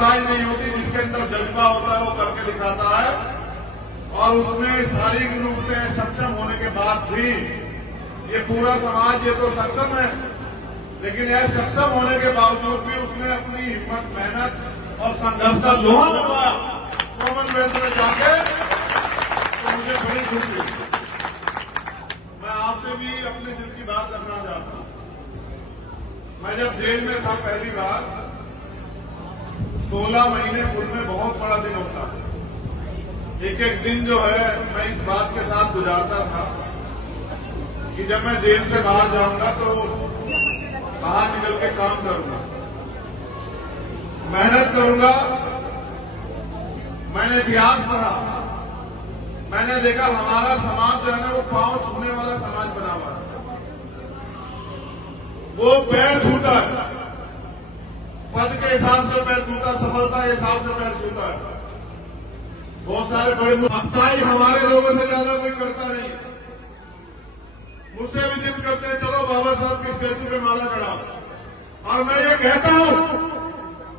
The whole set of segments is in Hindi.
मोहताज नहीं होती, जिसके अंदर जज्बा होता है वो करके दिखाता है। और उसमें शारीरिक रूप से सक्षम होने के बाद भी ये पूरा समाज ये तो सक्षम है, लेकिन यह सक्षम होने के बावजूद भी उसने अपनी हिम्मत, मेहनत और संघर्ष का लोहा मनवाया कॉमनवेल्थ में जाके, तो मुझे बड़ी खुशी हुई। मैं आपसे भी अपने दिल की बात रखना चाहता हूं। मैं जब जेल में था पहली बार, 16 महीने पूर्व में बहुत बड़ा दिन होता है। एक एक दिन जो है मैं इस बात के साथ गुजारता था कि जब मैं जेल से बाहर जाऊंगा तो बाहर निकल के काम करूंगा, मेहनत करूंगा। मैंने इतिहास पढ़ा, मैंने देखा हमारा समाज जो है ना वो पांव छूने वाला समाज बना हुआ है। वो पैर छूता है, पद के हिसाब से पैर छूता, सफलता के हिसाब से पैर छूता है। बहुत सारे बड़े भक्ताई हमारे लोगों से ज्यादा कोई करता नहीं। मुझसे भी जिद करते हैं चलो बाबा साहब की स्टेचू पे माला चढ़ाओ। और मैं ये कहता हूं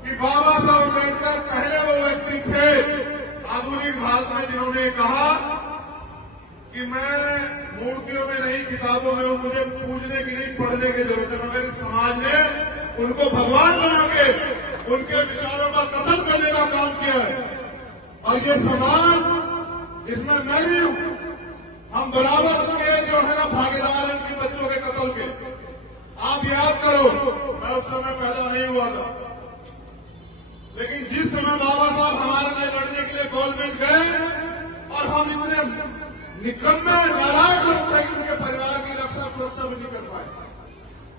कि बाबा साहब अम्बेडकर पहले वो व्यक्ति थे आधुनिक भारत में जिन्होंने कहा कि मैं मूर्तियों में नहीं, किताबों में हूं, मुझे पूजने की नहीं, पढ़ने की जरूरत है। मगर इस समाज ने उनको भगवान बना के उनके विचारों का कत्ल करने का काम किया है। और ये समाज, इसमें मैं भी हूं, हम बराबर के जो है ना भागीदार हैं इनकी बच्चों के कत्ल के। आप याद करो, मैं उस समय पैदा नहीं हुआ था, लेकिन जिस समय बाबा साहब हमारे लिए लड़ने के लिए गोलमेज गए और हम इतने निकम्मे नालायक लोग थे कि उनके परिवार की रक्षा सुरक्षा भी नहीं कर पाए।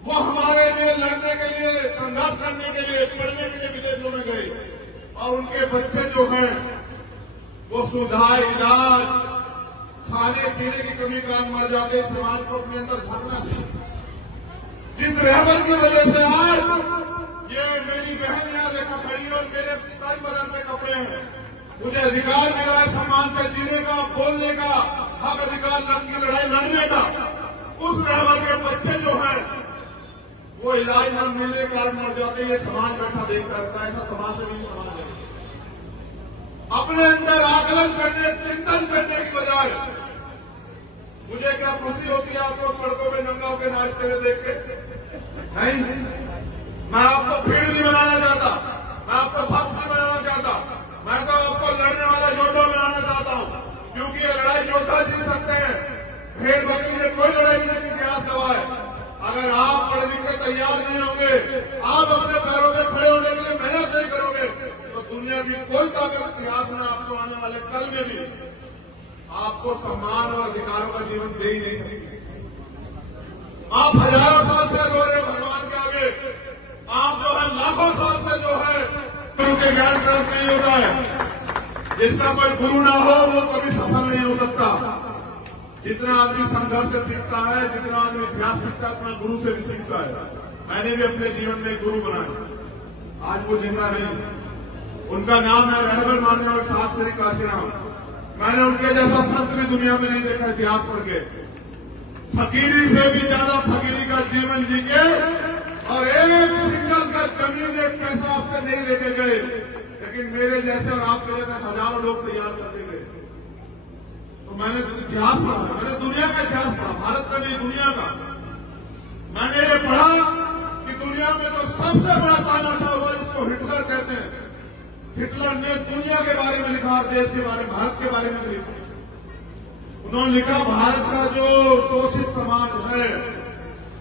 वो हमारे लिए लड़ने के लिए, संघर्ष करने के लिए, पढ़ने के लिए विदेशों में गए और उनके बच्चे जो हैं वो सुविधा, इलाज, खाने पीने की कमी कारण मर जाते। इस समाज को अपने अंदर झांकना चाहिए। जिस रहबर की वजह से आज ये मेरी बहन यहाँ देखा खड़ी और मेरे तन बदन पे कपड़े हैं, मुझे अधिकार मिला है सम्मान से जीने का, बोलने का, हक अधिकार की लड़ाई लड़ने का। उस रहबर के बच्चे जो हैं वो इलाज न मिलने के कारण मर जाते। ये समाज बैठा देखता रहता है। ऐसा तमाशा नहीं समाज है। अपने अंदर आकलन करने, चिंतन करने की बजाय मुझे क्या खुशी होती है आपको सड़कों में नंगा होकर नाचते हुए देख के? नहीं, मैं आपको भीड़ नहीं बनाना चाहता, मैं आपको भक्त नहीं बनाना चाहता, मैं तो आपको लड़ने वाला योद्धा बनाना चाहता हूं। क्योंकि ये लड़ाई योद्धा जीत सकते हैं, भेड़ बकरी ने कोई लड़ाई नहीं की इतिहास गवाह है। अगर आप पढ़ लिख के तैयार नहीं होंगे, आप अपने पैरों में खड़े होने के लिए मेहनत नहीं करोगे, तो दुनिया की कोई ताकत इतिहास में आपको आने वाले कल में भी आपको सम्मान और अधिकारों का जीवन दे ही नहीं सकती। आप हजारों साल से रो रहे भगवान के आगे, आप जो है लाखों साल से जो है गुरु के ज्ञान प्राप्त नहीं होता है। जिसका कोई गुरु ना हो वो कभी सफल नहीं हो सकता। जितना आदमी संघर्ष से सीखता है, जितना आदमी इतिहास सीखता है, उतना गुरु से भी सीखता है। मैंने भी अपने जीवन में गुरु बनाया, आज वो जिंदा नहीं। उनका नाम है रहबर मानने वाले साहब श्री काशीराम। मैंने उनके जैसा संत भी दुनिया में नहीं देखा इतिहास पढ़ के। फकीरी से भी ज्यादा फकीरी का जीवन जी के और एक सिंगल का जमीन, एक पैसा आपसे नहीं लेके गए, लेकिन मेरे जैसे और आपके जैसे हजारों लोग तैयार करते गए। तो मैंने इतिहास पढ़ा, मैंने दुनिया का इतिहास पढ़ा, भारत का नहीं दुनिया का। मैंने ये पढ़ा कि दुनिया में तो सबसे बड़ा तानाशाह हुआ जिसको हिटलर कहते हैं। हिटलर ने दुनिया के बारे में लिखा और देश के बारे में, भारत के बारे में लिखा। उन्होंने लिखा भारत का जो शोषित समाज है,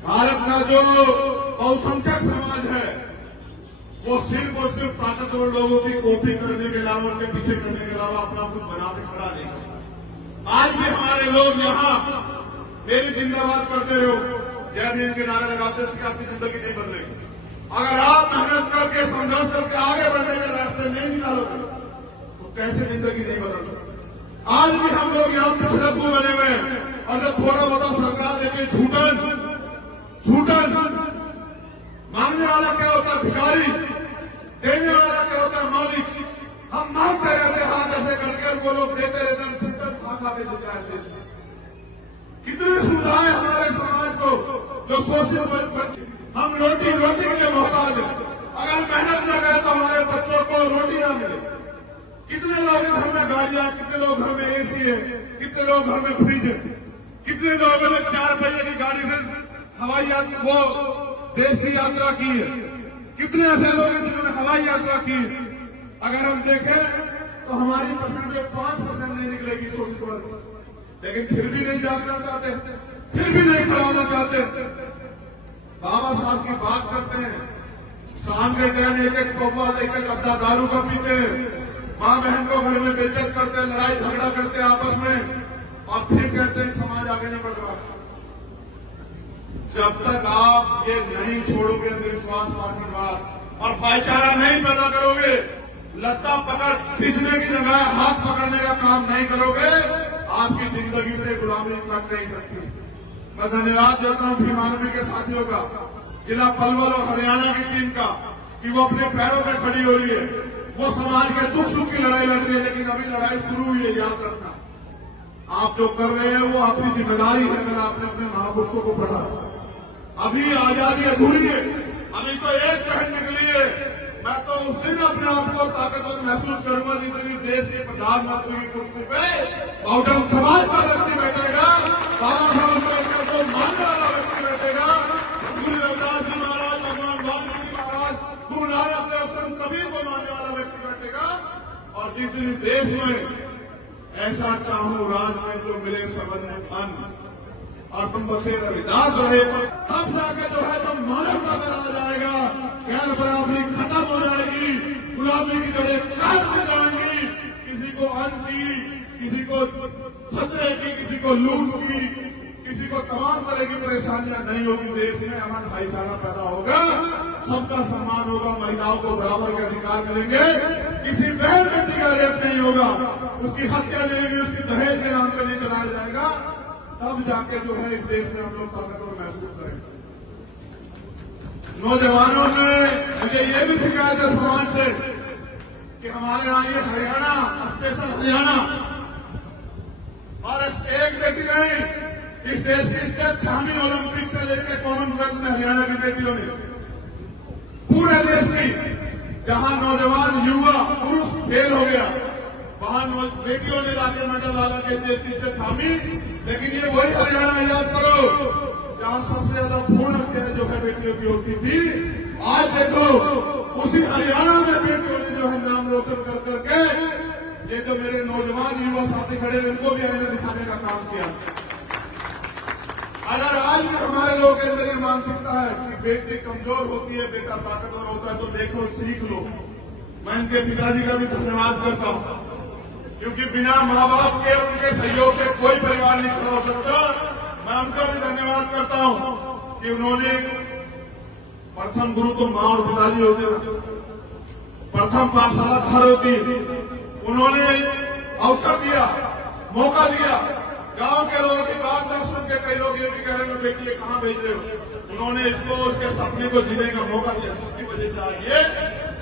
भारत का जो बहुसंख्यक समाज है, वो सिर्फ और सिर्फ ताकतवर लोगों की कॉपी करने के अलावा, उनके पीछे करने के अलावा अपना कुछ बना के खड़ा नहीं है। आज भी हमारे लोग यहाँ मेरी जिंदाबाद करते रहो, जय भीम के नारे लगाते, इससे आपकी जिंदगी नहीं बदलेगी। अगर आप मेहनत करके, संघर्ष करके आगे बढ़ने के रास्ते नहीं निकालोगे तो कैसे जिंदगी नहीं बदल सकती। आज भी हम लोग यहाँ पिछड़कू बने हुए हैं और जब थोड़ा बहुत सरकार देती झूठन मांगने वाला क्या होता है भिखारी, देने वाला क्या होता है मालिक। हम मांगते रहते हाथ ऐसे करके, वो लोग देते रहते, हम छूटन खा के चुका है देश में। कितनी सुविधाएं हमारे समाज को जो शोषित, हम रोटी के लिए मोहताज है। अगर मेहनत न करें तो हमारे बच्चों को गाड़ियां, कितने लोग घर में एसी है, कितने लोग घर में फ्रिज है, कितने लोगों ने 4 पहिए की गाड़ी से हवाई यात्रा वो देश की यात्रा की है, कितने ऐसे लोग हैं जिन्होंने हवाई यात्रा की है। अगर हम देखें तो हमारी परसेंटेज 5% नहीं निकलेगी शोषित वर्ग, लेकिन फिर भी नहीं जागना चाहते, फिर भी नहीं खिलाना चाहते। बाबा साहब की बात करते हैं, शाम के टाइम एक एक तोहफा एक एक अद्दा दारू का पीते हैं, माँ बहन को घर में बेइज्जत करते हैं, लड़ाई झगड़ा करते हैं आपस में, और फिर कहते हैं समाज आगे नहीं बढ़ रहा। जब तक आप ये नहीं छोड़ोगे अंधविश्वास, पार्टीवाद और भाईचारा नहीं पैदा करोगे, लत्ता पकड़ खींचने की जगह हाथ पकड़ने का काम नहीं करोगे, आपकी जिंदगी से गुलामी कट नहीं सकती। मैं धन्यवाद देता हूं भीमानवी के साथियों का, जिला पलवल और हरियाणा की टीम का, कि वो अपने पैरों पर खड़ी हो रही है, वो समाज के दुख सुख की लड़ाई लड़ रही है। लेकिन अभी लड़ाई शुरू हुई है, याद रखना। आप जो कर रहे हैं वो आपकी जिम्मेदारी है। अगर आपने अपने महापुरुषों को पढ़ा, अभी आजादी अधूरी है, अभी तो एक पहन निकली है। मैं तो उस दिन अपने आप को ताकतवर महसूस करूंगा जिस दिन देश के प्रधानमंत्री की कुर्सी पे बहुजन समाज का व्यक्ति बैठेगा, बाबा साहब अम्बेडकर को मानने वाला व्यक्ति बैठेगा, गुरु रविदास जी महाराज, भगवान वाल्मीकि महाराज, गुरु नानक देव, संत कबीर को मानने वाला व्यक्ति बैठेगा। और जिस दिन देश में ऐसा चाहूं राज में जो मिले सबन में अन्न और तुम बसे रविदास रहे, तब जाके जो है तो मानवता में आ जाएगा, गैर बराबरी खत्म हो जाएगी, गुलामी की जड़ें काट हो जाएंगी, किसी को अन्न की, किसी को खतरे की, किसी को लूट की, किसी को तमाम तरह की परेशानियां नहीं होगी। देश में अमन भाईचारा पैदा होगा, सबका सम्मान होगा, महिलाओं को बराबर के अधिकार मिलेंगे, किसी बहन बेटी का रेप नहीं होगा, उसकी हत्या नहीं होगी, उसकी दहेज के नाम पर नहीं चलाया जाएगा। तब जाके जो है इस देश में हम लोग ताकतवर महसूस करेंगे। नौजवानों ने मुझे ये भी शिकायत है समाज से कि हमारे यहाँ ये हरियाणा, स्पेशल हरियाणा, और एक बेटी नहीं, इस देश की इज्जत थामी ओलंपिक से लेकर कॉमनवेल्थ में हरियाणा की बेटियों ने, पूरे देश की, जहां नौजवान युवा पुरुष फेल हो गया, वहां बेटियों ने लाके मेडल ला के देश की इज्जत थामी। लेकिन ये वही हरियाणा में, याद करो, जहां सबसे ज्यादा भ्रूण हत्या जो है बेटियों की होती थी, आज देखो उसी हरियाणा में बेटियों ने जो है नाम रोशन कर करके, ये जो मेरे नौजवान युवा साथी खड़े हैं, इनको भी हमने दिखाने का काम किया। अगर आज भी हमारे लोगों के अंदर ये मानसिकता है कि बेटी कमजोर होती है, बेटा ताकतवर होता है, तो देखो सीख लो। मैं इनके पिताजी का भी धन्यवाद करता हूं, क्योंकि बिना माँ बाप के, उनके सहयोग से कोई परिवार नहीं खड़ा हो सकता। मैं उनका भी धन्यवाद करता हूं कि उन्होंने, प्रथम गुरु तो माँ और पिताजी होते हैं, प्रथम पाठशाला घर होती, उन्होंने अवसर दिया, मौका दिया। गांव के लोगों की बात न सुन के कई लोग ये भी कह रहे हैं बेटी ये कहां भेज रहे हो, उन्होंने इसको उसके सपने को जीने का मौका दिया, जिसकी वजह से आज ये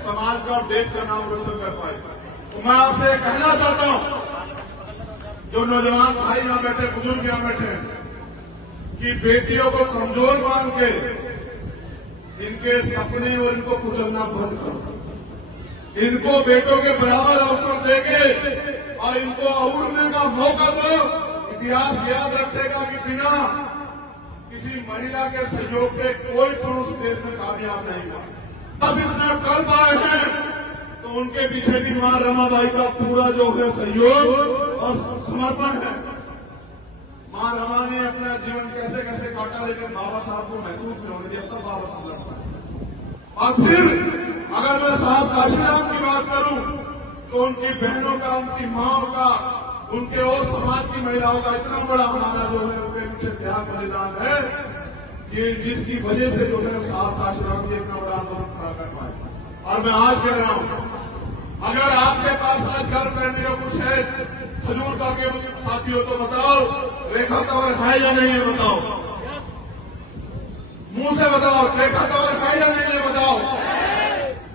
समाज का और देश का नाम रोशन कर पाए। तो मैं आपसे कहना चाहता हूं, जो नौजवान भाई यहां बैठे, बुजुर्ग यहां बैठे, कि बेटियों को कमजोर मान के इनके सपने और इनको कुचलना बंद करो, इनको बेटों के बराबर अवसर देके और इनको उड़ने का मौका दो। इतिहास याद रखेगा कि बिना किसी महिला के सहयोग के कोई पुरुष देश में कामयाब नहीं हुआ। तब इतना कर पाए हैं तो उनके पीछे भी मां रमाबाई का पूरा जो है सहयोग और समर्पण है। मां रमा ने अपना जीवन कैसे कैसे काटा, लेकिन बाबा साहब को महसूस नहीं होने दिया, तब बाबा साहब लड़ पाए। और फिर अगर मैं साहब काशीराम की बात करूं तो उनकी बहनों का, उनकी माओ का, उनके और समाज की महिलाओं का इतना बड़ा हमारा जो है उनके पीछे त्याग बलिदान है कि जिसकी वजह से जो है साहब काशीराम जी इतना बड़ा आंदोलन खड़ा कर पाए। और मैं आज कह रहा हूं, अगर आपके पास आज घर पहनने का कुछ है खजूर का के साथी हो तो बताओ, रेखा कवर है या नहीं है बताओ, मुंह से बताओ, रेखा कवर है या नहीं है बताओ।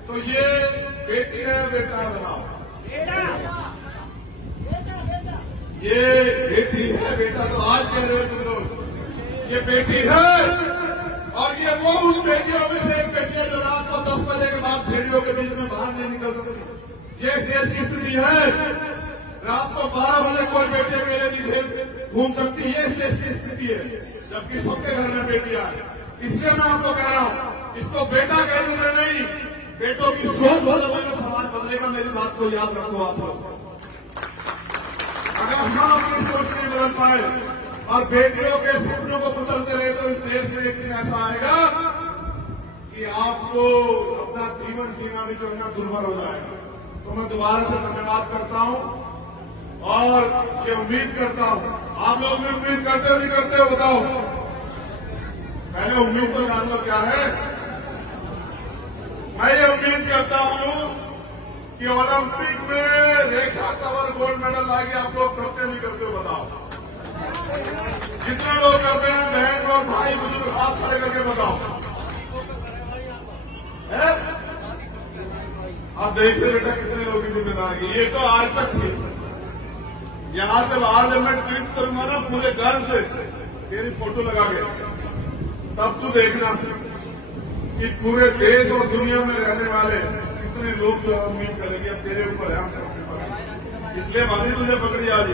तो ये बेटी है बेटा है बताओ, ये बेटी है बेटा, तो आज कह रहे हो तुम लोग ये बेटी है। और ये वो उन बेटियों में से एक बेटी है जो रात को 10 बजे के बाद भेड़ियों के बीच में बाहर नहीं निकल सकती। ये देश की स्थिति है। रात को 12 बजे कोई बेटे मेरे लिए घूम सकती है, ये देश की स्थिति है, जबकि सबके घर में बेटियां है। इसलिए मैं आपको कह रहा हूं, इसको बेटा कहने में नहीं, बेटों की सोच बदलने में समाज बदलेगा। मेरी बात को याद रखो आप लोग। अगर हम अपनी सोच नहीं बदल पाए और बेटियों के सपनों को कुचलते रहे तो इस देश में एक दिन ऐसा आएगा कि आपको अपना जीवन जीना भी जो है ना दुर्भर हो जाएगा। तो मैं दोबारा से धन्यवाद करता हूं और ये उम्मीद करता हूं, आप लोग भी उम्मीद करते हो नहीं करते हो बताओ? पहले उम्मीद तो जान लो क्या है। मैं ये उम्मीद करता हूं कि ओलंपिक में रेखा तंवर गोल्ड मेडल लाएगी। आप लोग करते नहीं करते हो बताओ? जितने लोग करते हैं बहन और भाई बुजुर्ग हाथ खड़े करके बताओ। आप देखते बेटा कितने लोग की जिम्मेदारी। ये तो आज तक थी। यहां से बाहर जब मैं ट्वीट करूंगा ना पूरे घर से तेरी फोटो लगा के, तब तू देखना कि पूरे देश और दुनिया में रहने वाले कितने लोग जो उम्मीद करेंगे अब तेरे ऊपर है। हम सब इसलिए बांधी तुझे पकड़ी आज,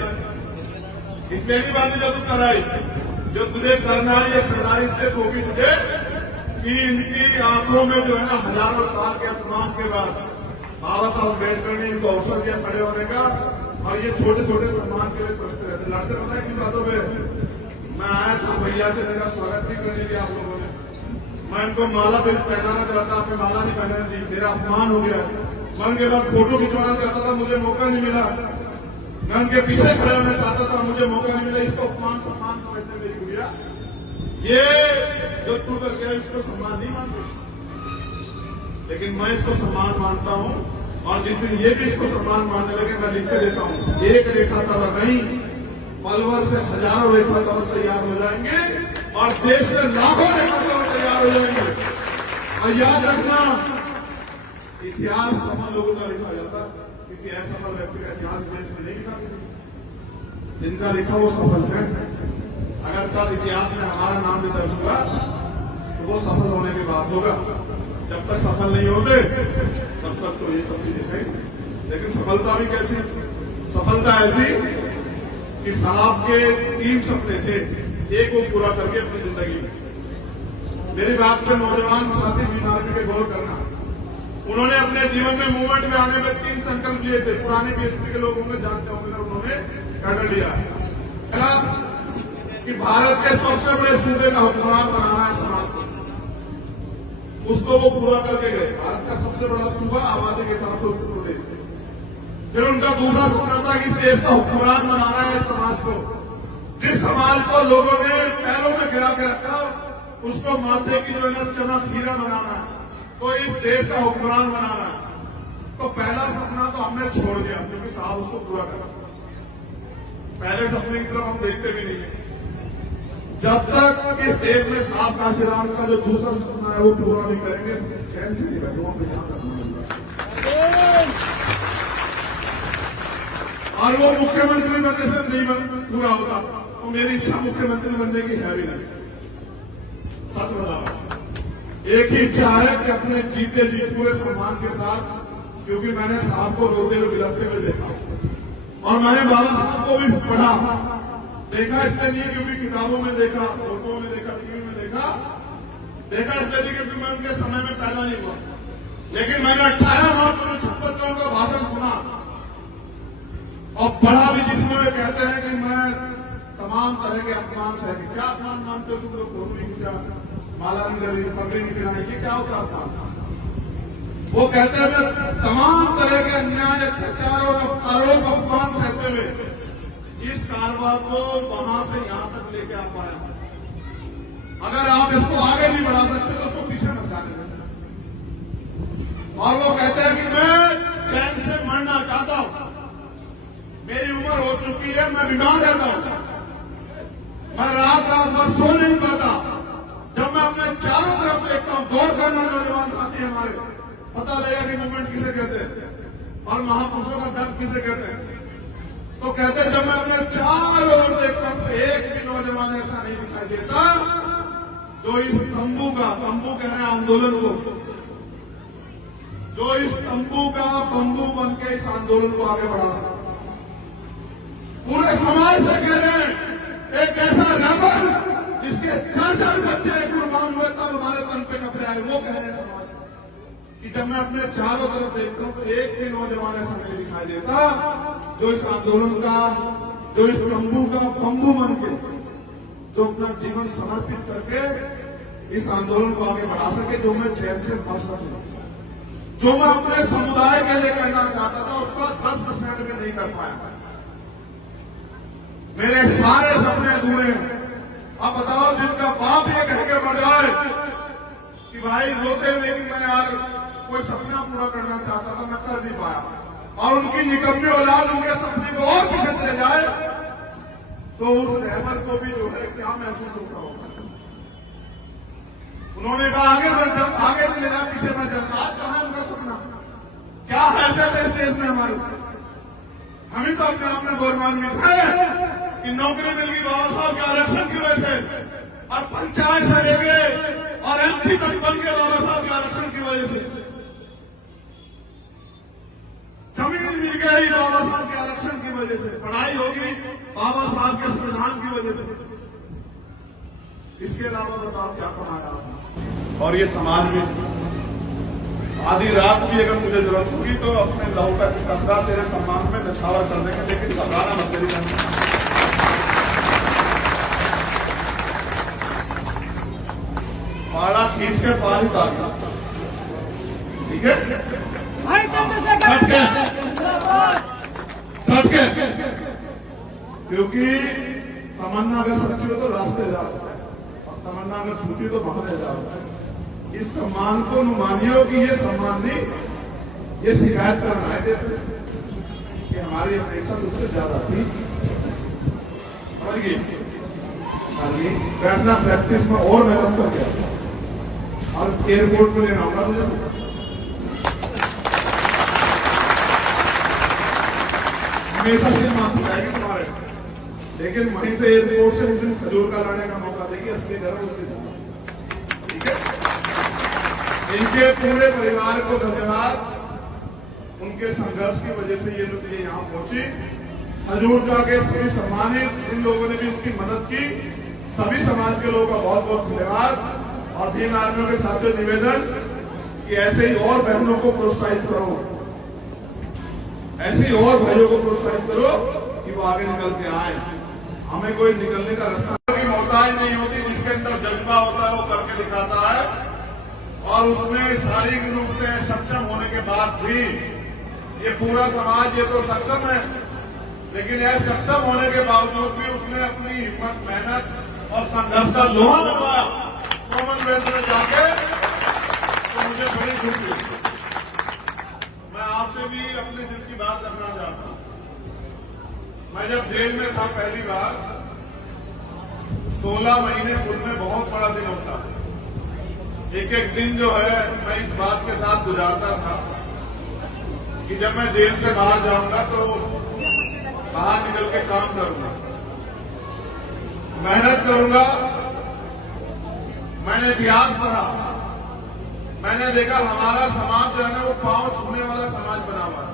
इसलिए नहीं बांधी जो तू कराई, जो तुझे करना है ये सरदारी इसलिए सौंपी तुझे कि इनकी आंखों में जो है ना हजारों साल के अपमान के बाद बाबा साहब अम्बेडकर ने इनको अवसर दिया खड़े होने का। और ये छोटे छोटे सम्मान के लिए प्रश्न रहते लड़ते रहता है। किन बातों पर मैं आया था, भैया से मेरा स्वागत नहीं करने दिया आप लोगों ने। मैं इनको माला पहनाना चाहता, आपने माला नहीं पहनाने दी, मेरा अपमान हो गया। मैं उनके बाद फोटो खिंचवाना चाहता था, मुझे मौका नहीं मिला। मैं उनके पीछे खड़े होना चाहता था, मुझे मौका नहीं मिला। इसको अपमान सम्मान समझते मेरी गुड़िया, ये जो तू कर गया इसको सम्मान नहीं मानते, लेकिन मैं इसको सम्मान मानता हूं। और जिस दिन ये भी इसको सम्मान मानने लगे मैं लिख के देता हूं, एक रेखा तंवर नहीं पलवर से हजारों रेखा तंवर तैयार हो जाएंगे और देश से लाखों रेखा तंवर तैयार हो जाएंगे। और याद रखना, इतिहास सफल लोगों का लिखा जाता, किसी असफल व्यक्ति का इतिहास देश में नहीं लिखा। किसी जिनका लिखा वो सफल है। अगर कल इतिहास में हमारा नाम भी दर्ज होगा तो वो सफल होने के बाद होगा। जब तक सफल नहीं होते तब तक तो ये सब चीजें हैं। लेकिन सफलता भी कैसी? सफलता ऐसी कि साहब के 3 सपने थे, एक वो पूरा करके अपनी जिंदगी में। मेरी बात पे नौजवान साथी बीमारी के गौर करना। उन्होंने अपने जीवन में मूवमेंट में आने में 3 संकल्प लिए थे। पुराने बीएसपी के लोगों में जानते होंगे, उन्होंने कर लिया पहला कि भारत के सबसे बड़े सूबे का हुक्मरान बनाना है समाज को, उसको वो पूरा करके गए। भारत का सबसे बड़ा सूबा आबादी के हिसाब से उत्तर प्रदेश है। फिर उनका दूसरा सपना था कि इस देश का हुक्मरान बनाना है समाज को, जिस समाज को लोगों ने पैरों में गिरा के रखा उसको माथे की जो है ना चमक हीरा बनाना है, तो इस देश का हुक्मरान बनाना है। तो पहला सपना तो हमने छोड़ दिया क्योंकि साहब उसको पूरा करा। पहले सपने की तरफ हम देखते भी नहीं है। जब तक इस देश में साहब काशीराम का जो दूसरा सपना है वो पूरा नहीं करेंगे, चैन से नहीं बैठूंगा पे ध्यान रखना। और वो मुख्यमंत्री बनने से नहीं पूरा होगा, तो मेरी इच्छा मुख्यमंत्री बनने की है भी नहीं। सच बता रहा हूं, एक ही इच्छा है कि अपने जीते जी पूरे सम्मान के साथ, क्योंकि मैंने साहब को रोते हुए बिलखते हुए देखा और मैंने बाबा साहब को भी पढ़ा देखा। इसलिए नहीं क्योंकि किताबों में देखा, फोटो में देखा, टीवी में देखा इसलिए नहीं क्योंकि मैं उनके समय में पैदा नहीं हुआ, लेकिन मैंने 18 मार्च 1956 का उनका भाषण सुना और पढ़ा भी, जिसमें वे कहते हैं कि मैं तमाम तरह के अपमान सह के। क्या अपमान मानते हो तुम लोग? फोटो नहीं खींचा, माला नहीं लगी, पगड़ी नहीं पिराई, ये क्या होता था? वो कहते हैं मैं तमाम तरह के अन्याय, अत्याचार और आरोप अपमान सहते हुए इस कारवां को वहां से यहां तक लेके आ पाया। अगर आप इसको आगे नहीं बढ़ा सकते तो उसको पीछे मत जाने दें। और वो कहते हैं कि मैं चैन से मरना चाहता हूं, मेरी उम्र हो चुकी है, मैं बीमार रहता हूं, मैं रात भर सो नहीं पाता। जब मैं अपने चारों तरफ देखता हूं, गौर करना नौजवान साथी हमारे, पता लगेगा कि मूवमेंट किसे कहते हैं और महापुरुषों का दर्द किसे कहते हैं। तो कहते हैं जब मैं अपने चारों ओर देखता हूं तो एक भी नौजवान ऐसा नहीं दिखाई देता जो इस तंबू कह रहे हैं आंदोलन को, जो इस तंबू का बंबू बन के इस आंदोलन को आगे बढ़ा सकता। पूरे समाज से कह रहे हैं, एक ऐसा रैबर जिसके 4 बच्चे कुर्बान हुए तब हमारे तन पे कपड़े आए, वो कह रहे हैं समाज कि जब मैं अपने चारों तरफ देखता हूं तो एक भी नौजवान ऐसा नहीं दिखाई देता जो इस आंदोलन का, जो इस तंबू का बंबू बन के, जो अपना जीवन समर्पित करके इस आंदोलन को आगे बढ़ा सके, जो मैं चैन से बढ़ सके, जो मैं अपने समुदाय के लिए कहना चाहता था उसका 10% भी नहीं कर पाया। मेरे सारे सपने अधूरे हैं। अब बताओ, जिनका बाप ये कह के मर जाए कि भाई रोते हुए कि मैं यार कोई सपना पूरा करना चाहता था, मैं कर नहीं पाया, और उनकी निकम्मी औलाद उनके सपने को और पीछे चले जाए, तो उस रहबर को भी जो है क्या महसूस होता होगा। उन्होंने कहा आगे नहीं लेना, पीछे मैं चलता। आज कहां है उनका सपना? क्या हैसियत है इस देश में हमारी? हम ही तो अपने आप में गौरवान्वित है कि नौकरी मिल गई बाबा साहब के आरक्षण की वजह से, और पंचायत से लेके और एमपी तक बन के बाबा साहब के आरक्षण की वजह से, जमीन मिल गई बाबा साहब के आरक्षण की वजह से, पढ़ाई होगी बाबा साहब के संविधान की वजह से। इसके अलावा बताओ क्या कमाया आपने? और ये समाज में आधी रात भी अगर मुझे जरूरत होगी तो अपने लहू का कंधा तेरे सम्मान में नछावर कर देंगे, लेकिन घबराना मत करिए। पाला खींच के पार उतार, ठीक है? क्योंकि तमन्ना अगर सच्ची हो तो रास्ते जाओ, और तमन्ना अगर झूठी तो बहाने जाओ। इस सम्मान को मानियो कि ये सम्मान नहीं, ये शिकायत करना है कि हमारी अपेक्षा उससे ज्यादा थी। बैठना प्रैक्टिस में और मेहनत कर गया, और एयरपोर्ट में लेना होगा मुझे। हमेशा से माफ जाएगी तुम्हारे, लेकिन वहीं से एयरपोर्ट से उस दिन खजूर का लाने का मौका देगी, असली घर उसके जाना, ठीक है? इनके पूरे परिवार को धन्यवाद। उनके संघर्ष की वजह से ये लोग ये यहां पहुंची। खजूरका के सभी सम्मानित इन लोगों ने भी इसकी मदद की, सभी समाज के लोगों का बहुत बहुत धन्यवाद। और भीम आर्मियों के साथियों निवेदन कि ऐसे ही और बहनों को प्रोत्साहित करो, ऐसे ही और भाइयों को प्रोत्साहित करो कि वो आगे निकल के आए। हमें कोई निकलने का रास्ता की मोहताज नहीं होती, जिसके अंदर जज्बा होता है वो करके दिखाता है, और उसमें शारीरिक रूप से सक्षम होने के बाद भी ये पूरा समाज ये तो सक्षम है, लेकिन यह सक्षम होने के बावजूद भी उसने अपनी हिम्मत, मेहनत और संघर्ष का लोहा मनवाया कॉमनवेल्थ में जाके, तो मुझे बड़ी खुशी हुई। मैं आपसे भी अपने दिल की बात रखना चाहता हूं। मैं जब जेल में था पहली बार, 16 महीने पूर्व में बहुत बड़ा दिन होता है। एक एक दिन जो है मैं इस बात के साथ गुजारता था कि जब मैं जेल से बाहर जाऊंगा तो बाहर निकल के काम करूंगा, मेहनत करूंगा। मैंने इतिहास पढ़ा, मैंने देखा हमारा समाज जो है ना वो पांव छूने वाला समाज बना हुआ है।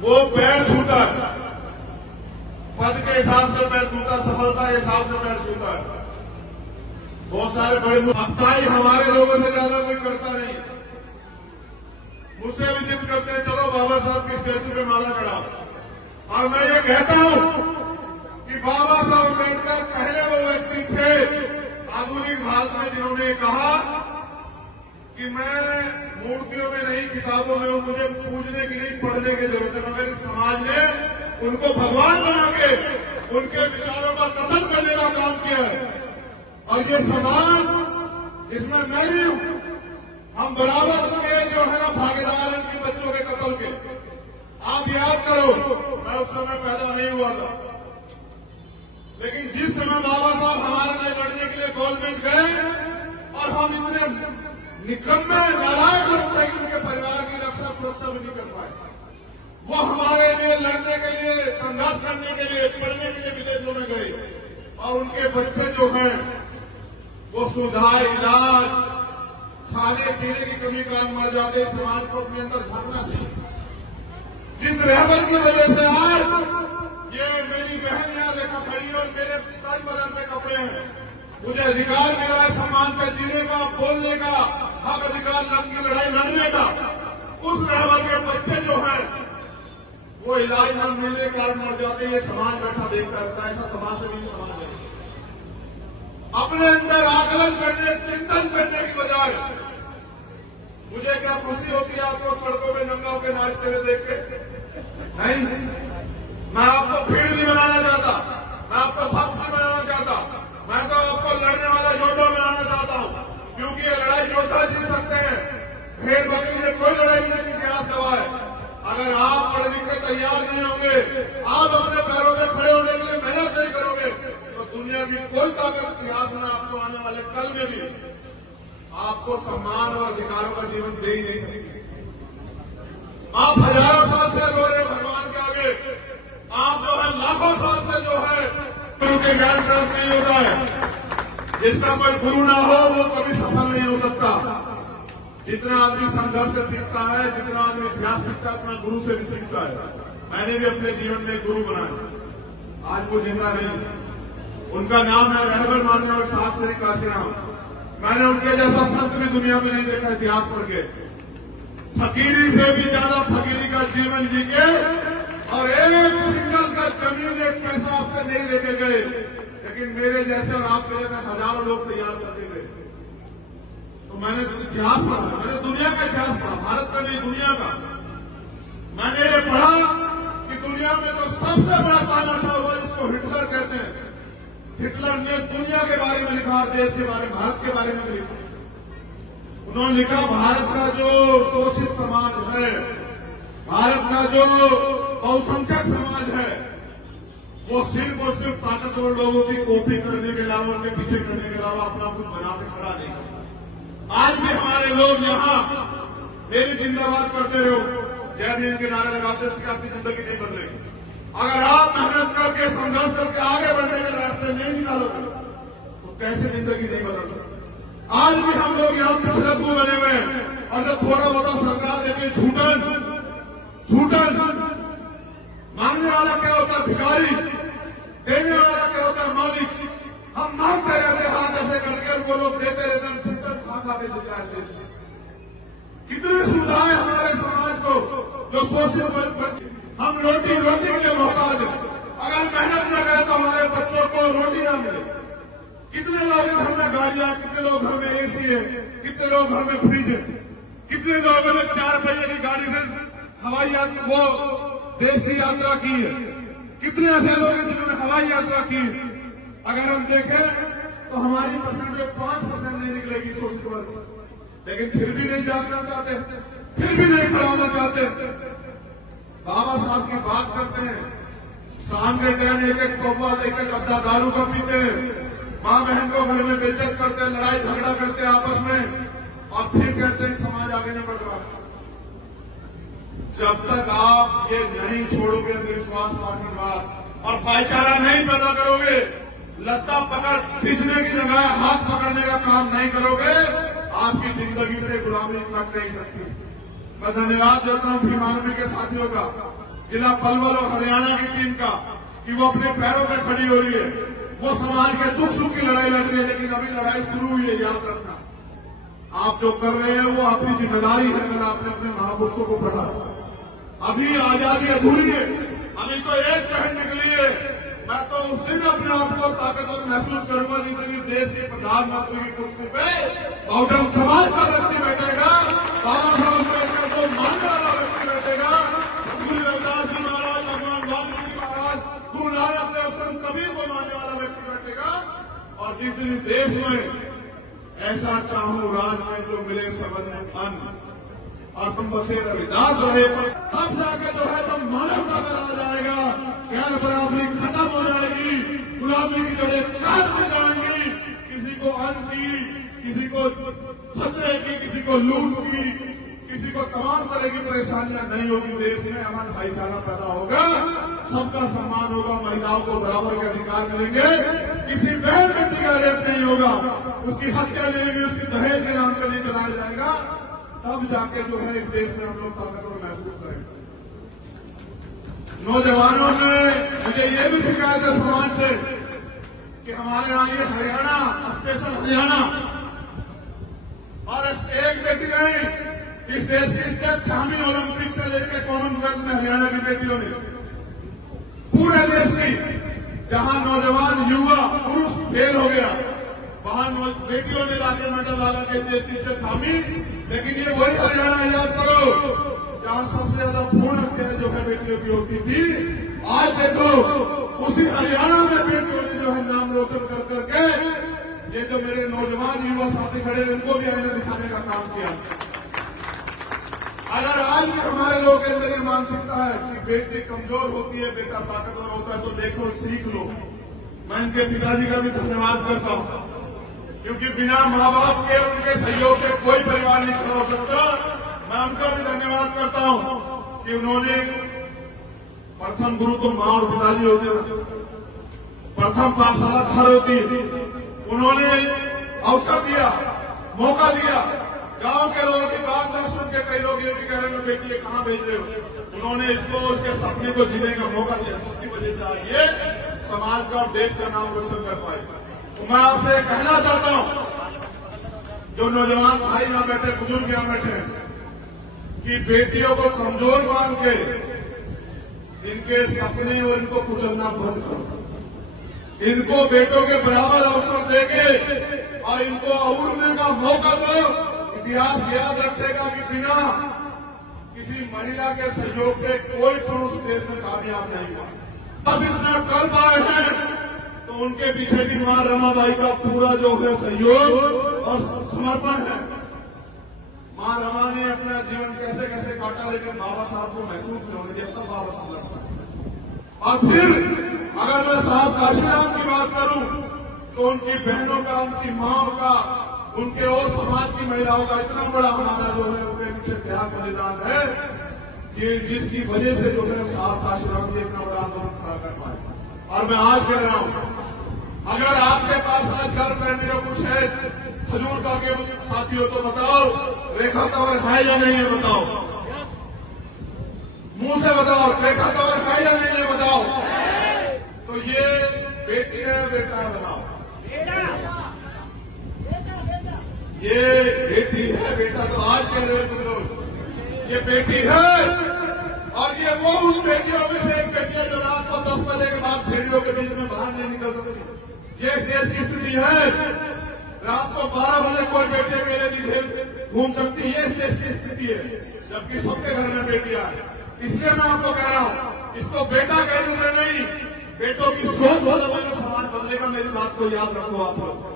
वो पैर छूता है, पद के हिसाब से पैर छूता, सफलता के हिसाब से पैर छूता है। बहुत सारे बड़े अफताई हमारे लोगों से ज्यादा कोई करता नहीं। मुझसे भी जिद करते हैं चलो बाबा साहब की स्टेचू पे माला चढ़ाओ। और मैं ये कहता हूं कि बाबा साहब अम्बेडकर पहले वो व्यक्ति थे आधुनिक भारत में जिन्होंने कहा कि मैं मूर्तियों में नहीं, किताबों में हूं, मुझे पूजने की नहीं, पढ़ने की जरूरत है। मगर इस समाज ने उनको भगवान बना के उनके विचारों का कत्ल करने का काम किया है। और ये समाज, इसमें मैं भी हूं, हम बराबर के जो है ना भागीदार हैं इनके बच्चों के कत्ल के। आप याद करो, मैं उस समय पैदा नहीं हुआ था, लेकिन जिस समय बाबा साहब हमारे लिए लड़ने के लिए गोलमेज गए और हम इतने निकम्मे नालायक लोग थे कि उनके परिवार की रक्षा सुरक्षा भी नहीं कर पाए, वो हमारे लिए लड़ने के लिए, संघर्ष करने के लिए, पढ़ने के लिए विदेशों में गए। और उनके बच्चे जो हैं वो सुविधा, इलाज, खाने पीने की कमी कारण मर जाते। समाज को अपने अंदर झांकना चाहिए। जिस रहबर की वजह से आज ये मेरी बहन यहाँ देखा खड़ी है और मेरे तन बदन पे कपड़े हैं, मुझे अधिकार मिला है सम्मान से जीने का, बोलने का, हक अधिकार की लड़ाई लड़ने का। उस रहबर के बच्चे जो हैं वो इलाज न मिलने के कारण मर जाते हैं। ये समाज बैठा देखता रहता है, ऐसा तमाशा नहीं समाज है। अपने अंदर आकलन करने, चिंतन करने की बजाय मुझे क्या खुशी होती है आपको सड़कों में नंगा होकर नाचते हुए देख के? नहीं, मैं आपको भीड़ नहीं बनाना चाहता, मैं आपको भक्त नहीं बनाना चाहता, मैं तो आपको लड़ने वाला योद्धा बनाना चाहता हूं। क्योंकि ये लड़ाई योद्धा जीत सकते हैं, भेड़ बकरी ने कोई लड़ाई नहीं इतिहास गवाह है। अगर आप पढ़ लिख के तैयार नहीं होंगे, आप अपने पैरों में खड़े होने के लिए मेहनत नहीं करोगे, तो दुनिया की कोई ताकत इतिहास में आपको आने वाले कल में भी आपको सम्मान और अधिकारों का जीवन दे ही नहीं सकती। आप हजारों साल से रो रहे भगवान के आगे, आप जो है लाखों साल से जो है गुरु के ज्ञान प्राप्त नहीं होता है। जिसका कोई गुरु ना हो वो कभी सफल नहीं हो सकता। जितना आदमी संघर्ष से सीखता है, जितना आदमी इतिहास सीखता है, उतना गुरु से भी सीखता है। मैंने भी अपने जीवन में गुरु बनाया, आज वो जिंदा नहीं। उनका नाम है रहबर मानने और साथ श्री काशीराम। मैंने उनके जैसा संत भी दुनिया में नहीं देखा इतिहास पढ़ के। फकीरी से भी ज्यादा फकीरी का जीवन जी के और एक सिंगल का जमीन एक पैसा आपसे नहीं लेके गए, लेकिन मेरे जैसे और आपके जैसे हजारों लोग तैयार करके गए। तो मैंने इतिहास पढ़ा, मैंने दुनिया का इतिहास पढ़ा, भारत का नहीं दुनिया का। मैंने ये पढ़ा कि दुनिया में तो सबसे बड़ा तानाशाह हुआ जिसको हिटलर कहते हैं। हिटलर ने दुनिया के बारे में लिखा और देश के बारे में, भारत के बारे में लिखा। उन्होंने लिखा भारत का जो शोषित समाज है, भारत का जो बहुसंख्यक समाज है, वो सिर्फ और सिर्फ ताकतवर लोगों की कॉपी करने के अलावा, उनके पीछे करने के अलावा अपना कुछ बना के खड़ा नहीं है। आज भी हमारे लोग यहाँ मेरी जिंदाबाद करते रहो, जय भीम के नारे लगाते, इससे आपकी जिंदगी नहीं बदलेगी। अगर आप मेहनत करके संघर्ष करके आगे बढ़ने के रास्ते नहीं निकालोगे तो कैसे जिंदगी नहीं बदल सकती। आज भी हम लोग यहाँ पिछड़ू बने हुए हैं और जब थोड़ा बहुत सरकार देती झूठन मांगने वाला क्या होता है भिखारी, देने वाला क्या होता है मालिक। हम मांगते रहते हाथ ऐसे करके उनको लोग देते रहते, हम छुट्टन खा के देते हैं। कितनी सुविधाएं हमारे समाज को जो शोषित, हम रोटी के लिए मोहताज है। अगर मेहनत न करें तो हमारे बच्चों को रोटी न मिले। कितने लोग घर में गाड़ियां, कितने लोग घर में एसी है, कितने लोग घर में फ्रिज है, कितने लोगों ने 4 पहिए की गाड़ी से हवाई यात्रा, वो देश की यात्रा की है। कितने ऐसे लोग हैं जिन्होंने हवाई यात्रा की है। अगर हम देखें तो हमारी परसेंटेज 5% नहीं निकलेगी शोषित वर्ग, लेकिन फिर भी नहीं जागना चाहते, फिर भी नहीं खड़ा होना चाहते। बाबा साहब की बात करते हैं, शाम के टाइम एक कौवा एक अद्धा दारू का पीते हैं, माँ बहन को घर में बेइज्जत करते हैं, लड़ाई झगड़ा करते हैं आपस में, और फिर कहते हैं समाज आगे नहीं बढ़ रहा। जब तक आप ये नहीं छोड़ोगे अंधविश्वास पार्टीवाद और भाईचारा नहीं पैदा करोगे, लत्ता पकड़ खींचने की जगह हाथ पकड़ने का काम नहीं करोगे, आपकी जिंदगी से गुलामी कट नहीं सकती। मैं धन्यवाद देता हूं भीम आर्मी के साथियों का, जिला पलवल और हरियाणा की टीम का, कि वो अपने पैरों पर खड़ी हो रही है। वो समाज के दुख सुख की लड़ाई लड़ रही है, लेकिन अभी लड़ाई शुरू हुई है। याद रखना, आप जो कर रहे हैं वो आपकी जिम्मेदारी है। अगर आपने अपने महापुरुषों को पढ़ा, अभी आजादी अधूरी है, अभी तो एक पहन निकली है। मैं तो उस दिन अपने आप को ताकतवर महसूस करूंगा जिस दिन देश के प्रधानमंत्री की कुर्सी पे बहुजन समाज का व्यक्ति बैठेगा, बाबा साहब अम्बेडकर को मानने वाला व्यक्ति बैठेगा, गुरु रविदास जी महाराज, भगवान वाल्मीकि महाराज, गुरु नानक देव, संत कबीर को मानने वाला व्यक्ति बैठेगा। और जिस दिन देश में ऐसा चाहूं राज में जो मिले सबन अन्न और तुम बसे रविदास रहे, तब जाके जो है तो मानवता में आ जाएगा, गैर बराबरी खत्म हो जाएगी, गुलामी की जड़ें काट दी जाएंगी। किसी को अन्न की, किसी को खतरे की, किसी को लूट की, किसी को तमाम तरह की परेशानियां नहीं होगी। देश में अमन भाईचारा पैदा होगा, सबका सम्मान होगा, महिलाओं को बराबर के अधिकार मिलेंगे, किसी बहन बेटी का रेप नहीं होगा, उसकी हत्या नहीं होगी, उसकी दहेज के नाम पर नहीं चलाया जाएगा। तब जाके जो है इस देश में हम लोग ताकतवर महसूस करेंगे। नौजवानों ने मुझे ये भी शिकायत है समाज से कि हमारे यहाँ ये हरियाणा, स्पेशल हरियाणा, और एक बेटी नहीं, इस देश की इज्जत थामी ओलंपिक से लेकर कॉमनवेल्थ में हरियाणा की बेटियों ने, पूरे देश की, जहां नौजवान युवा पुरुष फेल हो गया, वहां बेटियों ने लाके मेडल ला के देश की इज्जत थामी। लेकिन ये वही हरियाणा, याद करो, जहां सबसे ज्यादा भ्रूण हत्या जो है बेटियों की होती थी। आज देखो उसी हरियाणा में बेटियों ने जो है नाम रोशन कर करके, ये जो मेरे नौजवान युवा साथी खड़े हैं, इनको भी आईना दिखाने का काम किया। अगर आज भी हमारे लोगों के अंदर ये मानसिकता है कि बेटी कमजोर होती है, बेटा ताकतवर होता है, तो देखो सीख लो। मैं इनके पिताजी का भी धन्यवाद करता हूं, क्योंकि बिना माँ बाप के, उनके सहयोग से कोई परिवार नहीं खड़ा हो सकता। मैं उनका भी धन्यवाद करता हूं कि उन्होंने, प्रथम गुरु तो माँ और पिताजी होते हैं, प्रथम पाठशाला घर होती, उन्होंने अवसर दिया, मौका दिया। गांव के लोगों की बात न सुन के कई लोग ये भी कह रहे हैं बेटी ये कहां भेज रहे हो, उन्होंने इसको, उसके सपने को जीने का मौका दिया, जिसकी वजह से आज ये समाज का और देश का नाम रोशन कर पाए। तो मैं आपसे कहना चाहता हूं, जो नौजवान भाई यहां बैठे, बुजुर्ग यहां बैठे, कि बेटियों को कमजोर मान के इनके सपने और इनको कुचलना बंद करो। इनको बेटों के बराबर अवसर देके और इनको उड़ने का मौका दो। इतिहास याद रखेगा कि बिना किसी महिला के सहयोग के कोई पुरुष देश में कामयाब नहीं हुआ। अब इतना कर पाए हैं तो उनके पीछे भी मां रमाबाई का पूरा जो है सहयोग और समर्पण है। मां रमा ने अपना जीवन कैसे कैसे काटा, लेकिन बाबा साहब को महसूस नहीं होने दिया, तब बाबा साहब लड़ता। और फिर अगर मैं साहब काशीराम की बात करूं तो उनकी बहनों का, उनकी माओ का, उनके और समाज की महिलाओं का इतना बड़ा हमारा जो है उनके पीछे त्याग बलिदान है कि जिसकी वजह से जो है साहब काशीराम जी इतना बड़ा आंदोलन खड़ा कर पाए। और मैं आज कह रहा हूं, अगर आपके पास आज घर करने का कुछ है, खजूर का के साथी हो तो बताओ, रेखा तंवर है या नहीं है बताओ, मुंह से बताओ, रेखा तंवर है या नहीं है बताओ। तो ये बेटी है बेटा है बताओ, ये बेटी है बेटा, तो आज कह रहे हो तुम लोग ये बेटी है। और ये वो उन बेटियों में से एक बेटी है जो रात को 10 बजे के बाद भेड़ियों के बीच में बाहर नहीं निकल सकती। ये देश की स्थिति है, रात को 12 बजे कोई बेटे मेरे लिए घूम सकती है, देश की स्थिति है, जबकि सबके घर में बेटियां है। इसलिए मैं आपको कह रहा हूं, इसको बेटा कहने में नहीं, बेटों की सोच बदलेगा, समाज बदलेगा। मेरी बात को याद रखो आप लोग।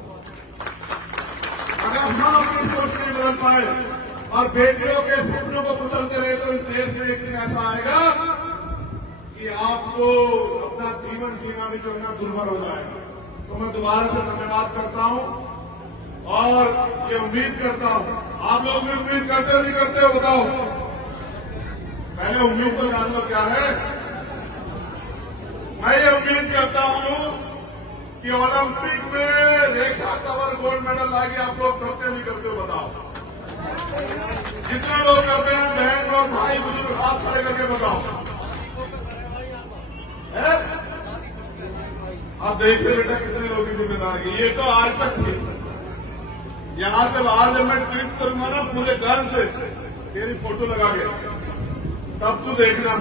अगर हम अपनी सोच नहीं बदल पाए और बेटियों के सपनों को कुचलते रहे तो इस देश में एक दिन ऐसा आएगा कि आपको अपना जीवन जीना भी जो है दुर्भर हो जाएगा। तो मैं दोबारा से धन्यवाद करता हूं और ये उम्मीद करता हूं, आप लोग भी उम्मीद करते हो नहीं करते हो बताओ। पहले उम्मीद तो जान लो क्या है। मैं ये उम्मीद करता हूं कि ओलंपिक में रेखा तंवर गोल्ड मेडल लाएगी। आप लोग करते नहीं करते हो बताओ। जितने लोग करते हैं बहन और भाई बुजुर्ग हाथ खड़े करके बताओ। अब देखिए बेटा कितने लोगों की जिम्मेदारी। ये तो आज तक थी। यहां से बाहर जब मैं ट्वीट करूंगा ना पूरे गर्व से तेरी फोटो लगा के, तब तू देखना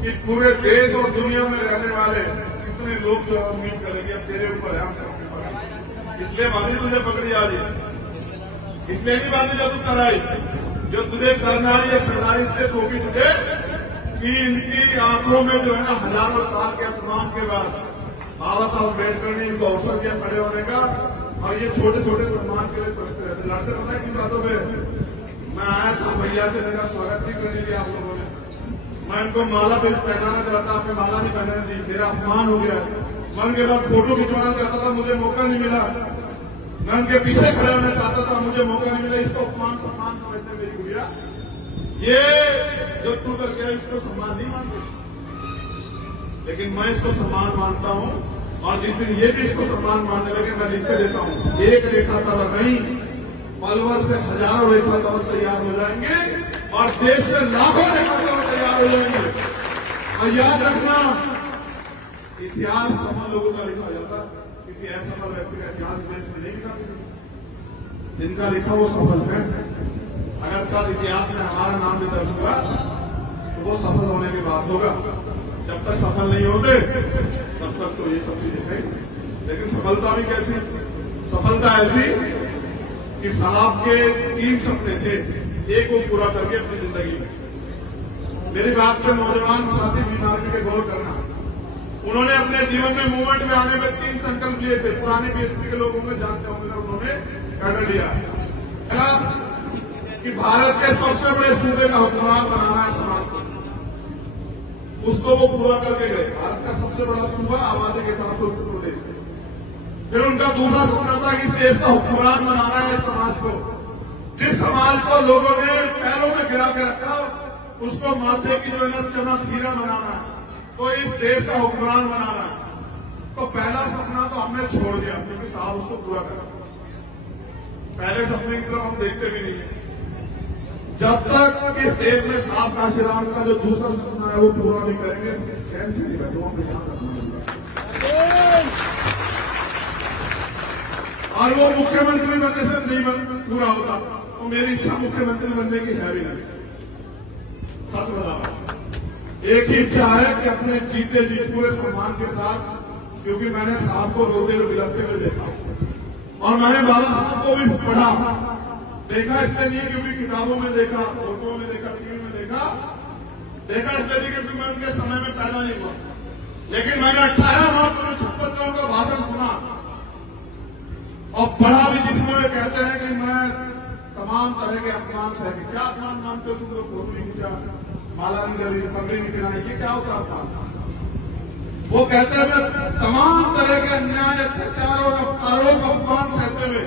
कि पूरे देश और दुनिया में रहने वाले कितने लोग जो है उम्मीद करेंगे अब तेरे ऊपर है, हम सबके ऊपर। इसलिए बांधी तुझे पकड़ी आज, इसलिए नहीं बांधी जो तू कराई, जो तुझे करना है ये सरदारी इसलिए सौंपी तुझे कि इनकी आंखों में जो है ना हजारों साल के अपमान के बाद बाबा साहब अम्बेडकर ने इनको अवसर दिया खड़े होने का। और ये छोटे छोटे सम्मान के लिए प्रश्न रहते लड़ते पता है किन बातों में। मैं आया था भैया से, मेरा स्वागत नहीं करने दिया आप लोगों ने। मैं इनको माला भी पहनाना चाहता, आपने माला नहीं पहनाने दी, मेरा अपमान हो गया। मैं उनके बाद फोटो खिंचवाना चाहता था, मुझे मौका नहीं मिला। मैं उनके पीछे खड़ा होना चाहता था, मुझे मौका नहीं मिला। इसको अपमान सम्मान समझते मेरी गुड़िया, ये जो तू कर गया इसको सम्मान नहीं मानते, लेकिन मैं इसको सम्मान मानता हूं। और जिस दिन ये भी इसको सम्मान मानने लगे मैं लिख के देता हूं, एक रेखा तंवर नहीं पलवल से हजारों रेखा तंवर तैयार हो जाएंगे और देश से लाखों रेखा तंवर तैयार हो जाएंगे। और याद रखना, इतिहास सफल लोगों का लिखा जाता, किसी ऐसे सफल व्यक्ति का इतिहास देश में नहीं लिखा किसी ने। जिनका लिखा वो सफल है। अगर कल इतिहास में हमारा नाम भी दर्ज हुआ तो वो सफल होने की बात होगा। जब तक सफल नहीं होते तब तक तो ये सब चीजें हैं। लेकिन सफलता भी कैसी? सफलता ऐसी कि साहब के 3 सपने थे, एक वो पूरा करके अपनी जिंदगी में। मेरी बात पे नौजवान साथी बीमारी के गौर करना। उन्होंने अपने जीवन में मूवमेंट में आने में 3 संकल्प लिए थे। पुराने बीएसपी के लोग होंगे, जानते होंगे, उन्होंने कर लिया कि भारत के सबसे बड़े सूबे का हुक्मरान बनाना है समाज को। उसको वो पूरा करके गए। भारत का सबसे बड़ा सूबा आबादी के हिसाब से उत्तर प्रदेश। फिर उनका दूसरा सपना था कि इस देश का हुक्मरान बनाना है समाज को। जिस समाज को लोगों ने पैरों में गिरा के रखा उसको माथे की जो है ना चमक हीरा बनाना है, तो इस देश का हुक्मरान बनाना है। तो पहला सपना तो हमने छोड़ दिया क्योंकि साहब उसको पूरा करा। पहले सपने की तरफ हम देखते भी नहीं है। जब तक इस देश में साहब काशीराम का जो दूसरा सपना है वो पूरा नहीं करेंगे, चैन से नहीं बैठो अपने ध्यान रखना। और वो मुख्यमंत्री बनने से नहीं पूरा होता, तो मेरी इच्छा मुख्यमंत्री बनने की है भी नहीं। सच बता, एक ही इच्छा है कि अपने जीते जी पूरे सम्मान के साथ, क्योंकि मैंने साहब को रोते हुए बिलखते हुए देखा और मैंने बाबा साहब को भी पढ़ा देखा। इसलिए नहीं क्योंकि किताबों में देखा, फोटो में देखा, टीवी में देखा इसलिए नहीं क्योंकि मैं उनके समय में पैदा नहीं हुआ। लेकिन मैंने 18 मार्च 1956 का उनका भाषण सुना और पढ़ा भी, जिसमें वे कहते हैं कि मैं तमाम तरह के अपमान सह के। क्या अपमान मानते हो तुम लोग? फोटो नहीं खींचा, माला नहीं जली, पगड़ी नहीं गिराई, ये क्या होता था? वो कहते हैं तमाम तरह के अन्याय, अत्याचार और आरोप अपमान सहते हुए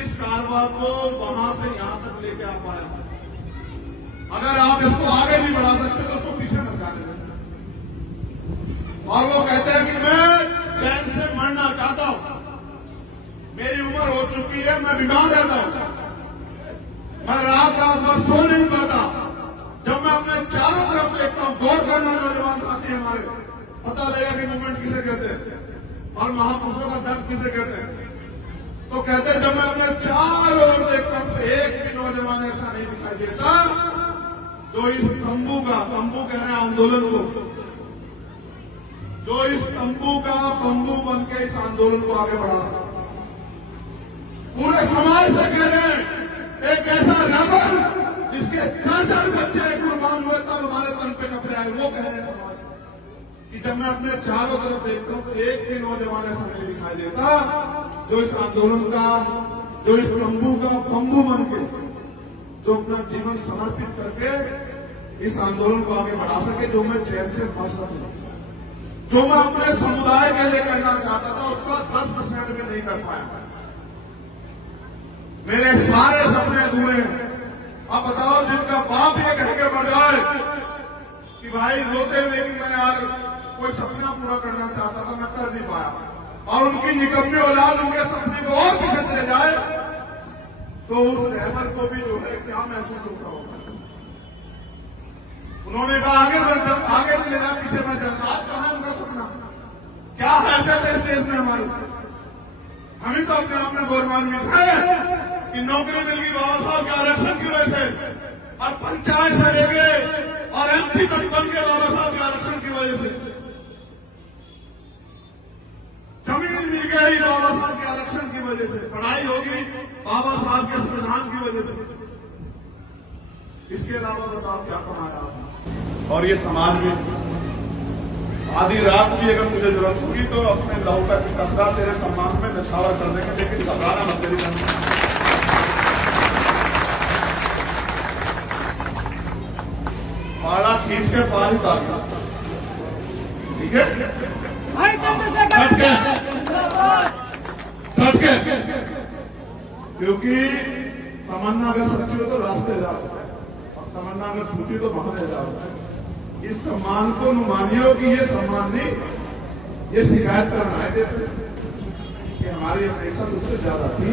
इस कारवां को वहां से यहां तक लेके आ पाया। अगर आप इसको आगे नहीं बढ़ा सकते तो उसको पीछे मत जाने दें। और वो कहते हैं कि मैं चैन से मरना चाहता हूं, मेरी उम्र हो चुकी है, मैं बीमार रहता हूं, मैं रात भर सो नहीं पाता। जब मैं अपने चारों तरफ देखता हूं, गौर करना नौजवान साथी हमारे, पता लगेगा कि मूवमेंट किसे कहते हैं और महापुरुषों का दर्द किसे कहते हैं। तो कहते हैं जब मैं अपने चारों ओर देखता हूं तो एक भी नौजवान ऐसा नहीं दिखाई देता जो इस तंबू कह रहे हैं आंदोलन को, जो इस तंबू का बंबू बन के इस आंदोलन को आगे बढ़ा सकता। पूरे समाज से कह रहे हैं एक ऐसा रबर जिसके 4 बच्चे कुर्बान हुए तब हमारे तन पे कपड़े आए। वो कह रहे हैं समाज कि जब मैं अपने चारों तरफ देखता हूं तो एक भी नौजवान ऐसा नहीं दिखाई देता जो इस आंदोलन का, जो इस तंबू का बंबू बन के, जो अपना जीवन समर्पित करके इस आंदोलन को आगे बढ़ा सके, जो मैं चैन से फंस सकूं, जो मैं अपने समुदाय के लिए करना चाहता था उसका 10% भी नहीं कर पाया। मेरे सारे सपने अधूरे हैं। अब बताओ, जिनका बाप ये कह के बढ़ जाए कि भाई रोते हुए कि मैं यार कोई सपना पूरा करना चाहता था, मैं कर नहीं पाया, और उनकी निकम्मी औलाद उनके सपने को और पीछे चले जाए, तो उस रहबर को भी जो है क्या महसूस होता होगा। उन्होंने कहा आगे नहीं लेना, पीछे मैं जाता। आज कहां उनका सपना? क्या हैसियत है इस देश में हमारी? हम ही तो अपने आप में गौरवान्वित है कि नौकरी मिल गई बाबा साहब के आरक्षण की वजह से, और पंचायत से लेके और एमपी तक बन के बाबा साहब के आरक्षण की वजह से, जमीन मिल गई बाबा साहब के आरक्षण की वजह से, पढ़ाई होगी बाबा साहब के संविधान की वजह से। इसके अलावा बताओ क्या कमाया आपने? और ये समाज में आधी रात भी अगर मुझे जरूरत होगी तो अपने लहू का कतरा तेरे सम्मान में नछावर कर देंगे, लेकिन घबराना मत तेरी पाला खींच के पार उतार, ठीक है? क्योंकि तमन्ना अगर सच्ची हो तो रास्ते जा रहा है, और तमन्ना अगर झूठी तो बहाने जा रहा है। इस सम्मान को मानियो कि ये सम्मान नहीं, ये शिकायत करना है कि हमारी अपेक्षा उससे ज्यादा थी।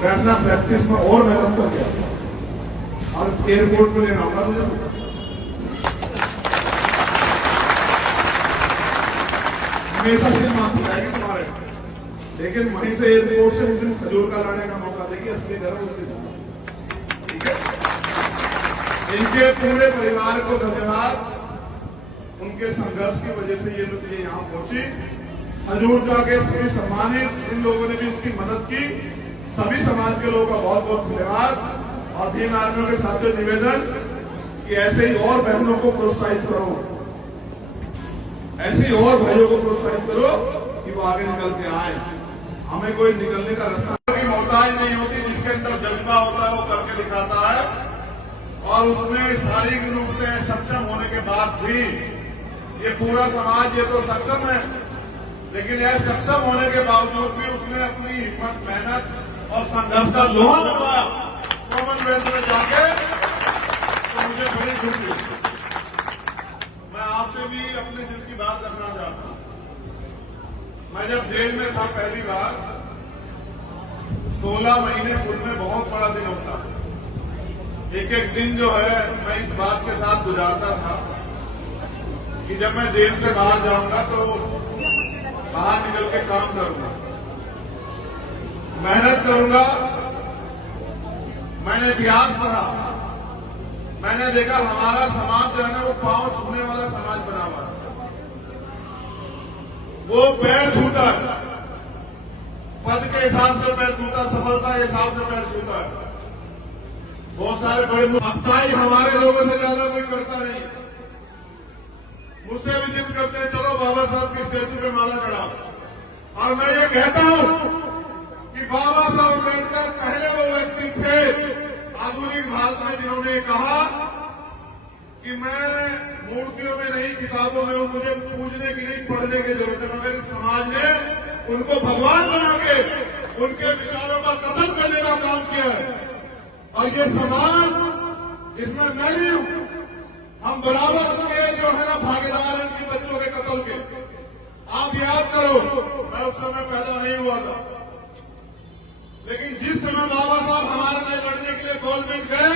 बैठना प्रैक्टिस में और मेहनत कर गया। और एयरपोर्ट में लेना होगा मुझे। हमेशा से माफ जाएगी तुम्हारे, लेकिन वहीं से एयरपोर्ट से उस दिन खजूर का लाने का मौका देगी, असली घर उस दिन। ठीक है, इनके पूरे परिवार को धन्यवाद। उनके संघर्ष की वजह से ये लोग यहाँ पहुंची। हजूर का के सभी सम्मानित इन लोगों ने भी इसकी मदद की। सभी समाज के लोगों का बहुत बहुत धन्यवाद। और भीम आर्मियों के साथियों निवेदन कि ऐसे ही और बहनों को प्रोत्साहित करो, ऐसे ही और भाइयों को प्रोत्साहित करो कि वो आगे निकल के आए। हमें कोई निकलने का रास्ता की मोहताज नहीं होती, जिसके अंदर जज्बा होता है वो करके दिखाता है। और उसमें शारीरिक रूप से सक्षम होने के बाद भी ये पूरा समाज ये तो सक्षम है, लेकिन यह सक्षम होने के बावजूद भी उसने अपनी हिम्मत, मेहनत और संघर्ष का लोहा मनवाया कॉमनवेल्थ में जाके, तो मुझे बड़ी खुशी हुई। मैं आपसे भी अपने दिल की बात रखना चाहता हूं। मैं जब जेल में था पहली बार, 16 महीने पूर्व में बहुत बड़ा दिन होता है। एक एक दिन जो है मैं इस बात के साथ गुजारता था कि जब मैं जेल से बाहर जाऊंगा तो बाहर निकल के काम करूंगा, मेहनत करूंगा। मैंने इतिहास पढ़ा, मैंने देखा हमारा समाज जो है ना वो पांव छूने वाला समाज बना हुआ है। वो पैर छूता है, पद के हिसाब से पैर छूता, सफलता के हिसाब से पैर छूता है। बहुत सारे बड़े अफ्ताही हमारे लोगों से ज्यादा कोई करता नहीं। मुझसे भी जिद करते हैं चलो बाबा साहब की स्टेचू पे माला चढ़ाओ। और मैं ये कहता हूं कि बाबा साहब अम्बेडकर पहले वो व्यक्ति थे आधुनिक भारत में जिन्होंने कहा कि मैं मूर्तियों में नहीं, किताबों में हूं, मुझे पूजने की नहीं, पढ़ने की जरूरत है। मगर इस समाज ने उनको भगवान बना के उनके विचारों का कत्ल करने का काम किया है। और ये समाज इसमें मैं भी हूं, हम बराबर के जो है ना भागीदार हैं इनकी बच्चों के कत्ल के। आप याद करो, मैं उस समय पैदा नहीं हुआ था, लेकिन जिस समय बाबा साहब हमारे लिए लड़ने के लिए गोलमेज गए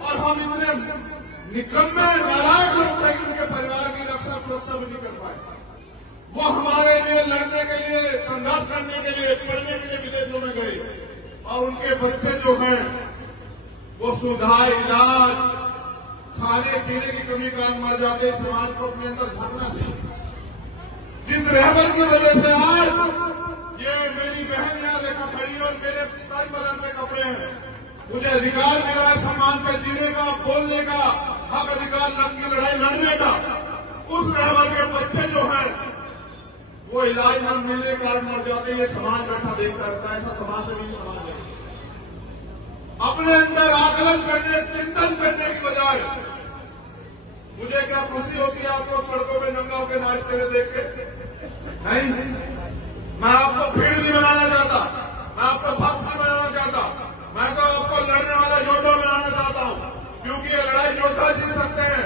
और हम इतने निकम्मे नालायक लोग थे कि उनके परिवार की रक्षा सुरक्षा भी नहीं कर पाए। वो हमारे लिए लड़ने के लिए, संघर्ष करने के लिए, पढ़ने के लिए विदेशों में गए और उनके बच्चे जो हैं वो सुविधा, इलाज, खाने पीने की कमी कारण मर जाते। समाज को अपने अंदर झांकना चाहिए। जिस रहबर की वजह से आज ये मेरी बहन यहाँ देखा खड़ी और मेरे कई बदन पे कपड़े हैं, मुझे अधिकार मिला है सम्मान से जीने का, बोलने का, हक अधिकार की लड़ाई लड़ने का। उस रहबर के बच्चे जो हैं वो इलाज न मिलने के कारण मर जाते। ये समाज बैठा देखता रहता है। ऐसा समाज से नहीं समाज है। अपने अंदर आकलन करने, चिंतन करने की बजाय मुझे क्या खुशी होती है आपको सड़कों में नंगा होकर नाचते हुए देख के? नहीं, मैं आपको भीड़ नहीं बनाना चाहता, मैं आपको भक्त नहीं बनाना चाहता, मैं तो आपको लड़ने वाला योद्धा बनाना चाहता हूं। क्योंकि ये लड़ाई योद्धा जीत सकते हैं,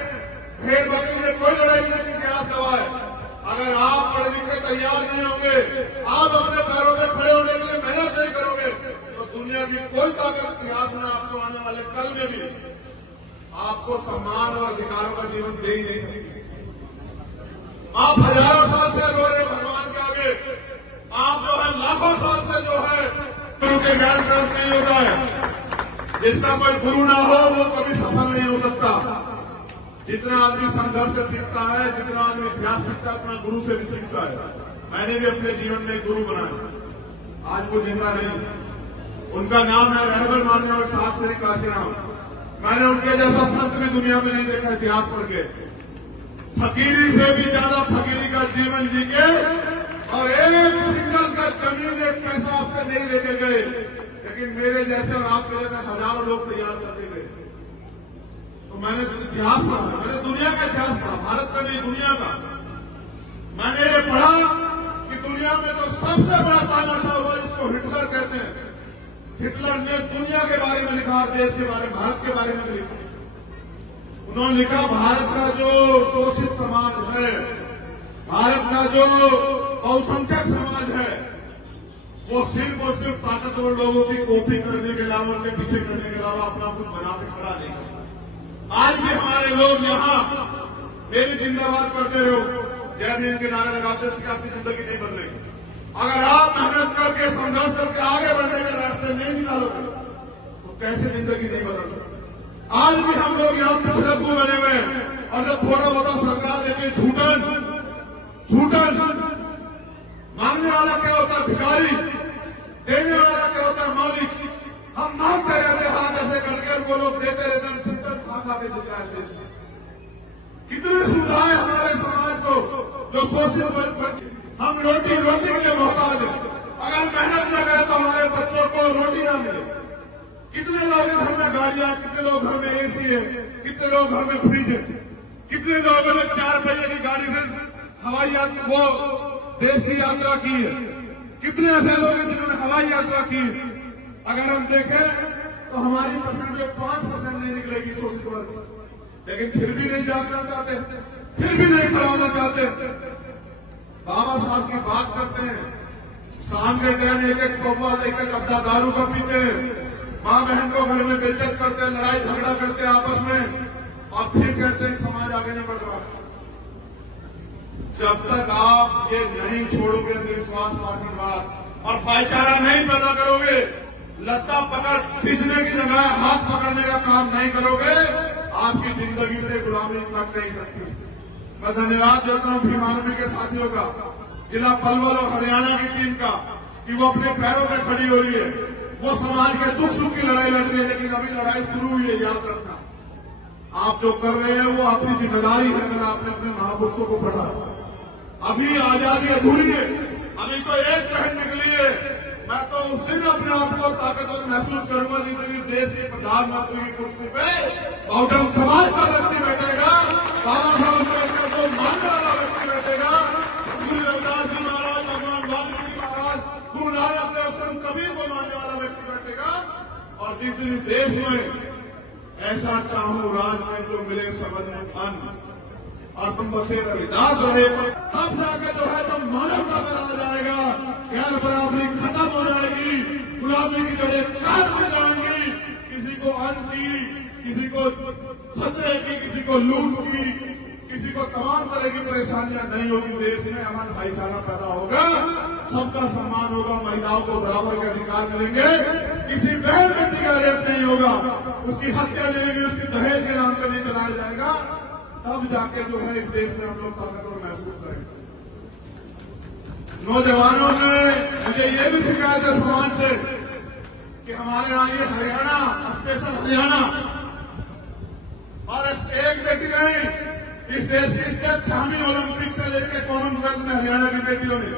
भेड़ बकरी में कोई लड़ाई नहीं की इतिहास गवाह है। अगर आप पढ़ लिख के तैयार नहीं होंगे, आप अपने पैरों पर खड़े होने के लिए मेहनत नहीं करोगे, तो दुनिया की कोई ताकत इतिहास में आपको आने वाले कल में भी आपको सम्मान और अधिकारों का जीवन दे ही नहीं सकती। आप हजारों साल से रो रहे भगवान के आगे, आप जो है लाखों साल से जो है गुरु के ज्ञान प्राप्त नहीं होता है। जिसका कोई गुरु ना हो वो कभी सफल नहीं हो सकता। जितना आदमी संघर्ष से सीखता है, जितना आदमी इतिहास सीखता है, उतना गुरु से भी सीखता है। मैंने भी अपने जीवन में गुरु बनाया, आज वो जिंदा नहीं। उनका नाम है रहबर मान्य और साथ श्री काशीराम। मैंने उनके जैसा संत भी दुनिया में नहीं देखा इतिहास पढ़ के। फकीरी से भी ज्यादा फकीरी का जीवन जी के और एक सिंगल का जमीन, एक पैसा आपसे नहीं लेके गए, लेकिन मेरे जैसे और आपके जैसे हजारों लोग तैयार करते गए। तो मैंने इतिहास पढ़ा, मैंने दुनिया का इतिहास पढ़ा, भारत का नहीं दुनिया का। मैंने ये पढ़ा कि दुनिया में तो सबसे बड़ा तानाशाह हुआ जिसको हिटलर कहते हैं। हिटलर ने दुनिया के बारे में लिखा और देश के बारे में, भारत के बारे में लिखा। उन्होंने लिखा भारत का जो शोषित समाज है, भारत का जो बहुसंख्यक समाज है, वो सिर्फ और सिर्फ ताकतवर लोगों की कॉपी करने के अलावा, उनके पीछे करने के अलावा अपना कुछ बना के खड़ा नहीं करता। आज भी हमारे लोग यहाँ मेरी जिंदाबाद करते रहो, जय भीम के नारे लगाते, इससे आपकी जिंदगी नहीं बदलेगी। अगर आप मेहनत करके, संघर्ष करके आगे बढ़ने के रास्ते नहीं निकालोगे तो कैसे जिंदगी नहीं बदल सकती। आज भी हम लोग यहाँ पिछड़कू बने हुए हैं, और जब थोड़ा बहुत सरकार देती है झूठन मांगने वाला क्या होता है भिखारी, देने वाला क्या होता है मालिक। हम मांगते रहते हाथ ऐसे करके, वो लोग देते रहते, हम चिंतन खा के जिंदा देश में। कितने सुविधाएं हमारे समाज को जो सोशल, हम रोटी के लिए मोहताज है। अगर मेहनत न करें तो हमारे बच्चों को रोटी ना मिले। कितने लोग घर में गाड़ियां, कितने लोग घर में एसी है, कितने लोग घर में फ्रिज है, कितने लोगों ने 4 पहिए की गाड़ी से हवाई यात्रा, वो देश की यात्रा की है। कितने ऐसे लोग हैं जिन्होंने हवाई यात्रा की है। अगर हम देखें तो हमारी परसेंटेज 5% नहीं निकलेगी शोषित वर्ग, लेकिन फिर भी नहीं जागना चाहते, फिर भी नहीं कराना चाहते। बाबा साहब की बात करते हैं, शाम के टाइम एक कौवा एक अद्दा दारू का पीते हैं, माँ बहन को घर में बेइज्जत करते हैं, लड़ाई झगड़ा करते हैं आपस में, और फिर कहते हैं समाज आगे नहीं बढ़ रहा। जब तक आप ये नहीं छोड़ोगे अंधविश्वास, पार्टीवाद और भाईचारा नहीं पैदा करोगे, लत्ता पकड़ खींचने की जगह हाथ पकड़ने का काम नहीं करोगे, आपकी जिंदगी से गुलामी कट नहीं सकती। मैं धन्यवाद देता हूं भीम आर्मी के साथियों का, जिला पलवल और हरियाणा की टीम का, कि वो अपने पैरों पर खड़ी हो रही है। वो समाज के दुख सुख की लड़ाई लड़ रही है, लेकिन अभी लड़ाई शुरू हुई है। याद रखना, आप जो कर रहे हैं वो आपकी जिम्मेदारी है। अगर आपने अपने महापुरुषों को पढ़ा, अभी आजादी अधूरी है, अभी तो एक पहन निकली है। मैं तो उस दिन अपने आप को ताकतवर महसूस करूंगा जिस दिन देश के प्रधानमंत्री की कुर्सी पे बहुजन समाज का व्यक्ति बैठेगा, बाबा साहब अम्बेडकर को मानने वाला व्यक्ति बैठेगा, गुरु रविदास जी महाराज, भगवान वाल्मीकि महाराज, गुरु नानक देव, संत कबीर को मानने वाला व्यक्ति बैठेगा। और जिस दिन देश में ऐसा चाहूं राज में जो मिले सबन में अन्न और तुम बसे रविदास रहे, तब जाके जो है तो मानवता में आ जाएगा, गैर बराबरी खत्म हो जाएगी, गुलामी की जड़ें काट हो जाएंगी। किसी को अन्न की, किसी को खतरे की, किसी को लूट की, किसी को तमाम तरह की परेशानियां नहीं होगी। देश में अमन भाईचारा पैदा होगा, सबका सम्मान होगा, महिलाओं को बराबर के अधिकार मिलेंगे, किसी बहन बेटी का रेप नहीं होगा, उसकी हत्या नहीं होगी, उसकी दहेज के नाम पर नहीं चलाया जाएगा। तब जाके जो है इस देश में हम लोग ताकतवर महसूस करेंगे। नौजवानों ने मुझे ये भी शिकायत है समाज से कि हमारे यहाँ ये हरियाणा, स्पेशल हरियाणा, और एक बेटी नहीं, इस देश की इज्जत छामी ओलंपिक से लेकर कॉमनवेल्थ में हरियाणा की बेटियों ने,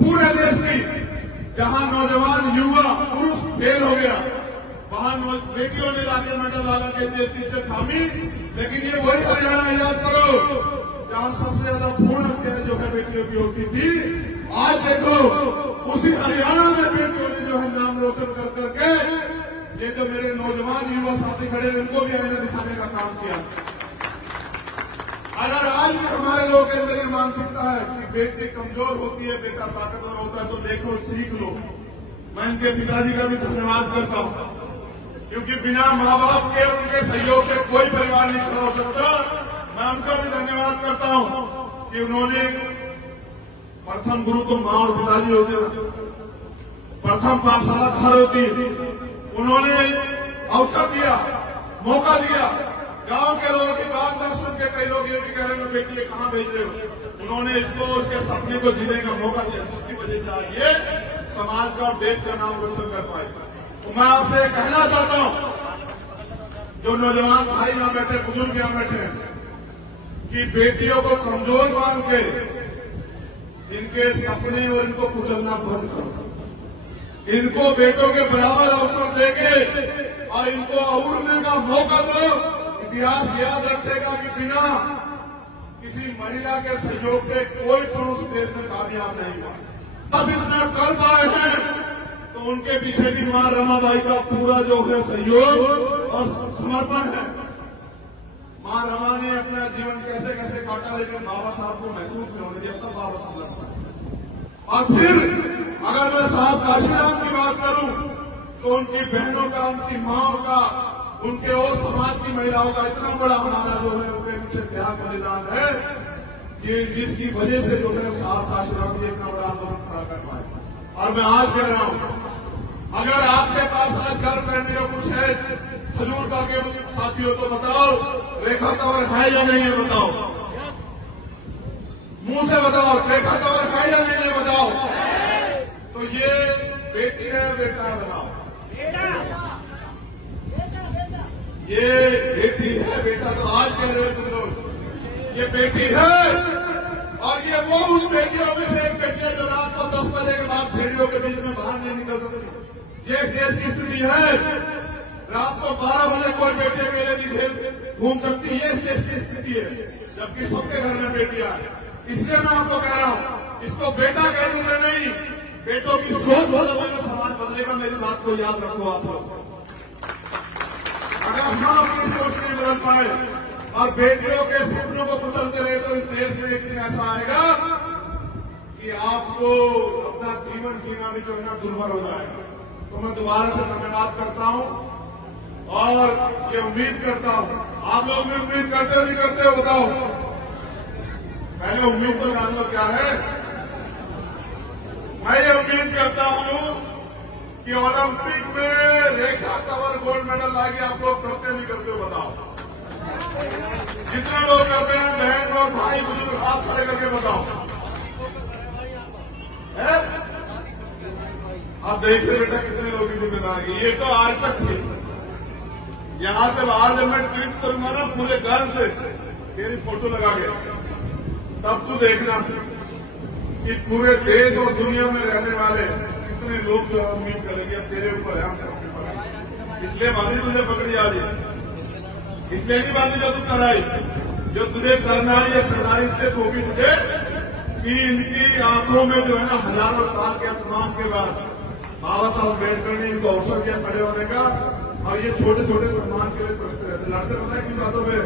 पूरे देश की, जहां नौजवान युवा पुरुष फेल हो गया, वहां बेटियों ने लाके मेडल लाला के देश की इज्जत थामी। लेकिन ये वही हरियाणा, याद करो, जहां सबसे ज्यादा भ्रूण हत्या जो है बेटियों की होती थी। आज देखो उसी हरियाणा में बेटियों ने जो है नाम रोशन कर करके, ये जो मेरे नौजवान युवा साथी खड़े हैं, उनको भी आईना दिखाने का काम किया। अगर आज भी हमारे लोगों के अंदर ये मानसिकता है कि बेटी कमजोर होती है, बेटा ताकतवर होता है, तो देखो सीख लो। मैं इनके पिताजी का भी धन्यवाद करता हूं, क्योंकि बिना माँ बाप के, उनके सहयोग से कोई परिवार नहीं खड़ा हो सकता। मैं उनका भी धन्यवाद करता हूं कि उन्होंने, प्रथम गुरु तो माँ और पिताजी होते हैं, प्रथम पाठशाला घर होती, उन्होंने अवसर दिया, मौका दिया। गांव के लोगों की बात ना सुन के कई लोग ये भी कह रहे हैं बेटी ये कहां भेज रहे हो, उन्होंने इसको, उसके सपने को जीने का मौका दिया, जिसकी वजह से आज ये समाज का और देश का नाम रोशन कर पाए। तो मैं आपसे कहना चाहता हूं, जो नौजवान भाई यहां बैठे, बुजुर्ग यहां बैठे हैं, कि बेटियों को कमजोर मान के इनके सपने और इनको कुचलना बंद करो। इनको बेटों के बराबर अवसर देके और इनको उड़ने का मौका दो। इतिहास याद रखेगा कि बिना किसी महिला के सहयोग के कोई पुरुष देश में कामयाब नहीं हुआ। अब इतना कर पाए हैं तो उनके पीछे भी मां रमाबाई का पूरा जो है सहयोग और समर्पण है। मां रमा ने अपना जीवन कैसे कैसे काटा, लेकिन बाबा साहब को महसूस नहीं होने दिया, तब बाबा साहब और फिर अगर मैं साहब काशीराम की बात करूं तो उनकी बहनों का, उनकी माओ का, उनके और समाज की महिलाओं का इतना बड़ा हमारा जो है उनके पीछे त्याग बलिदान है कि जिसकी वजह से जो है साहब काशीराम जी इतना बड़ा आंदोलन खड़ा कर पाए। और मैं आज कह रहा हूं, अगर आपके पास आज गर्व करने का कुछ है खजूर का के साथियों तो बताओ, रेखा तंवर है या नहीं है बताओ, मुंह से बताओ, रेखा तंवर है या नहीं है बताओ। तो ये बेटी है बेटा है बताओ, ये बेटी है बेटा तो आज कह रहे हो तुम लोग, ये बेटी है। और ये वो उन बेटियों में से एक बेटी है जो रात को 10 बजे के बाद भेड़ियों के बीच में बाहर नहीं निकल सकती। ये देश की स्थिति है, रात को 12 बजे कोई बेटे मेरे दिखे घूम सकती है, देश की स्थिति है, जबकि सबके घर में बेटियां है। इसलिए मैं आपको कह रहा हूं, इसको बेटा कहने में नहीं, बेटों की सोच बदलेगा, समाज बदलेगा। मेरी बात को याद रखो आप लोग। अगर हम अपनी सोच नहीं बदल पाए और बेटियों के सपनों को कुचलते रहे तो इस देश में एक दिन ऐसा आएगा कि आपको अपना जीवन जीना भी जो है ना दुर्भर हो जाएगा। तो मैं दोबारा से धन्यवाद करता हूं और ये उम्मीद करता हूं, आप लोग भी उम्मीद करते हो नहीं करते हो बताओ। पहले उम्मीद तो जान लो क्या है। मैं ये उम्मीद करता हूं कि ओलंपिक में रेखा तंवर गोल्ड मेडल लाएगी। आप लोग करते नहीं करते हो बताओ। जितने लोग करते हैं बहन और भाई बुजुर्ग हाथ खड़े करके बताओ। आप देखिए बेटा कितने लोगों की जिम्मेदारी। ये तो आज तक थी। यहां से बाहर जब मैं ट्वीट करूंगा ना पूरे घर से मेरी फोटो लगा के, तब तू देखना कि पूरे देश और दुनिया में रहने वाले कितने लोग जो उम्मीद करेंगे अब तेरे ऊपर है, हम सबके ऊपर है। इसलिए बांधी तुझे पकड़ी आज, इसलिए नहीं बांधी जो तू कराई, जो तुझे करना है ये सरदारी इसलिए सौंपी तुझे कि इनकी आंखों में जो है ना हजारों साल के अपमान के बाद बाबा साहब अम्बेडकर ने इनको अवसर दिया खड़े होने का। और ये छोटे छोटे सम्मान के लिए प्रश्न रहते लड़ते पता है किन बातों में।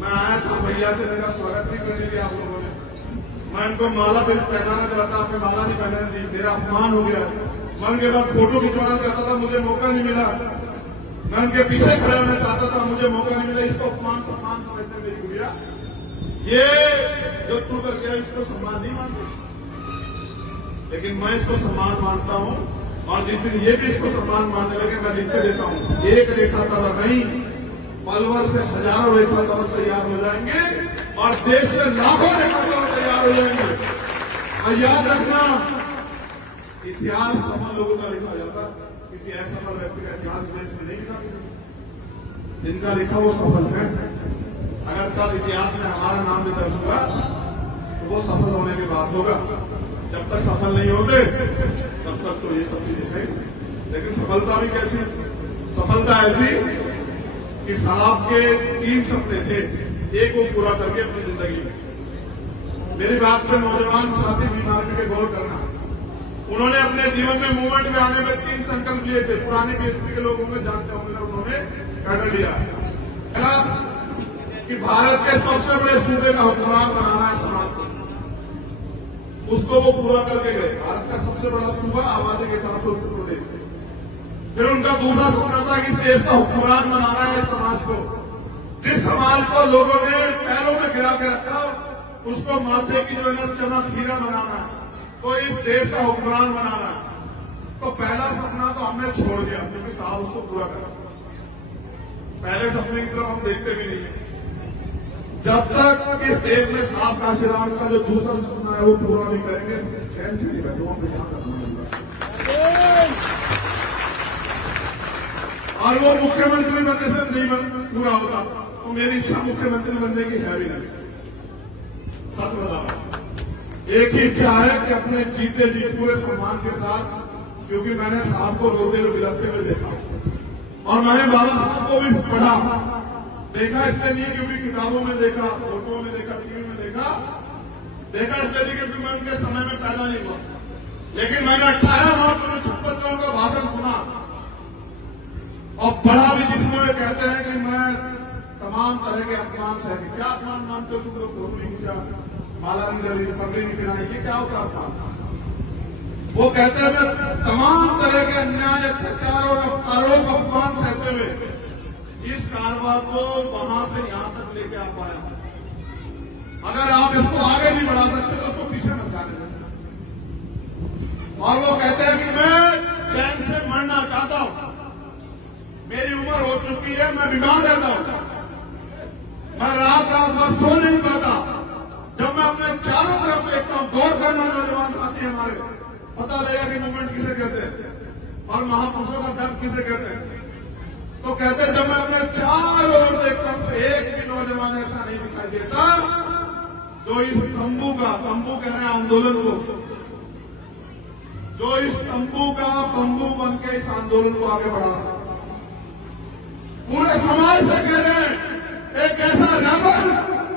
मैं आया था भैया से, मेरा स्वागत नहीं करने दिया आप लोगों ने। मैं इनको माला पे पहनाना चाहता, आपने माला नहीं पहनाने दी, मेरा अपमान हो गया। मैं उनके बाद फोटो खिंचवाना चाहता था, मुझे मौका नहीं मिला। मैं उनके पीछे खड़े होना चाहता था, मुझे मौका नहीं मिला। इसको अपमान सम्मान समझते मेरी गुड़िया, ये जो तू कर गया इसको सम्मान नहीं मानते, लेकिन मैं इसको सम्मान मानता हूं। और जिस दिन ये भी इसको सम्मान मानने लगे मैं लिख के देता हूं, एक रेखा तंवर नहीं पलवर से हजारों रेखा तंवर तैयार हो जाएंगे और देश से लाखों रेखा तंवर तैयार हो जाएंगे। और याद रखना, इतिहास सफल लोगों का लिखा जाता, किसी ऐसे सफल व्यक्ति का इतिहास देश में नहीं लिखा किसी, जिनका लिखा वो सफल है। अगर कल इतिहास में हमारा नाम भी दर्ज होगा तो वो सफल होने के बाद होगा। जब तक सफल नहीं होते तब तक तो ये सब चीजें हैं। लेकिन सफलता भी कैसी, सफलता ऐसी कि साहब के 3 सपने थे, एक वो पूरा करके अपनी जिंदगी में। मेरी बात पे नौजवान साथी बीमारी के गौर करना। उन्होंने अपने जीवन में मूवमेंट में आने में 3 संकल्प लिए थे। पुराने बीएसपी के लोग होंगे जानते होंगे, उन्होंने कर लिया है कि भारत के सबसे बड़े सूबे का हुक्मरान बनाना है समाज को। उसको वो पूरा करके गए। भारत का सबसे बड़ा सूबा आबादी के हिसाब से उत्तर प्रदेश है। फिर उनका दूसरा सपना था कि इस देश का हुक्मरान बनाना है समाज को। जिस समाज को लोगों ने पैरों में गिरा के रखा उसको माथे की जो है ना चमक हीरा बनाना है, तो इस देश का हुक्मरान बनाना है। तो पहला सपना तो हमने छोड़ दिया क्योंकि साहब उसको पूरा करा। पहले सपने की तरफ हम देखते भी नहीं है। जब तक इस देश में साहब काशीराम का जो दूसरा सपना है वो पूरा नहीं करेंगे, चैन से नहीं बैठे, वहां ध्यान रखना। और वो मुख्यमंत्री बनने से नहीं पूरा होगा, तो मेरी इच्छा मुख्यमंत्री बनने की है भी नहीं। सच बता रहा हूं, एक ही इच्छा है कि अपने जीते जी पूरे सम्मान के साथ, क्योंकि मैंने साहब को रोते हुए बिलखते हुए देखा और मैंने बाबा साहब को भी पढ़ा देखा। इसलिए नहीं क्योंकि किताबों में देखा, फोटो में देखा, टीवी में देखा इसलिए नहीं क्योंकि मैं उनके समय में पैदा नहीं हुआ, लेकिन मैंने 18 मार्च 1956 में उनका भाषण सुना और पढ़ा भी, जिसमें वे कहते हैं कि मैं तमाम तरह के अपमान सह। क्या अपमान मानते हो तुम लोग? फोटो नहीं खींचा, माला नहीं डली, पगड़ी नहीं पहनाई, ये क्या होता अपमान? वो कहते हैं मैं तमाम तरह के अन्याय, अत्याचार और आरोप अपमान सहते हुए इस कारवां को वहां से यहां तक लेके आ पाया। अगर आप इसको आगे नहीं बढ़ा सकते तो उसको पीछे मत जाने दें। और वो कहते हैं कि मैं चैन से मरना चाहता हूं, मेरी उम्र हो चुकी है, मैं बीमार रहता हूं, मैं रात भर सो नहीं पाता। जब मैं अपने चारों तरफ देखता हूं, गौर करना नौजवान साथी हमारे, पता लगेगा कि मूवमेंट किसे कहते हैं और महापुरुषों का दर्द किसे कहते हैं। तो कहते हैं जब मैं अपने चारों ओर देखता हूं तो एक भी नौजवान ऐसा नहीं दिखाई देता जो इस तंबू कह रहे हैं आंदोलन को, जो इस तंबू का बंबू बन के इस आंदोलन को आगे बढ़ा सकता। पूरे समाज से कह रहे हैं एक ऐसा रैबर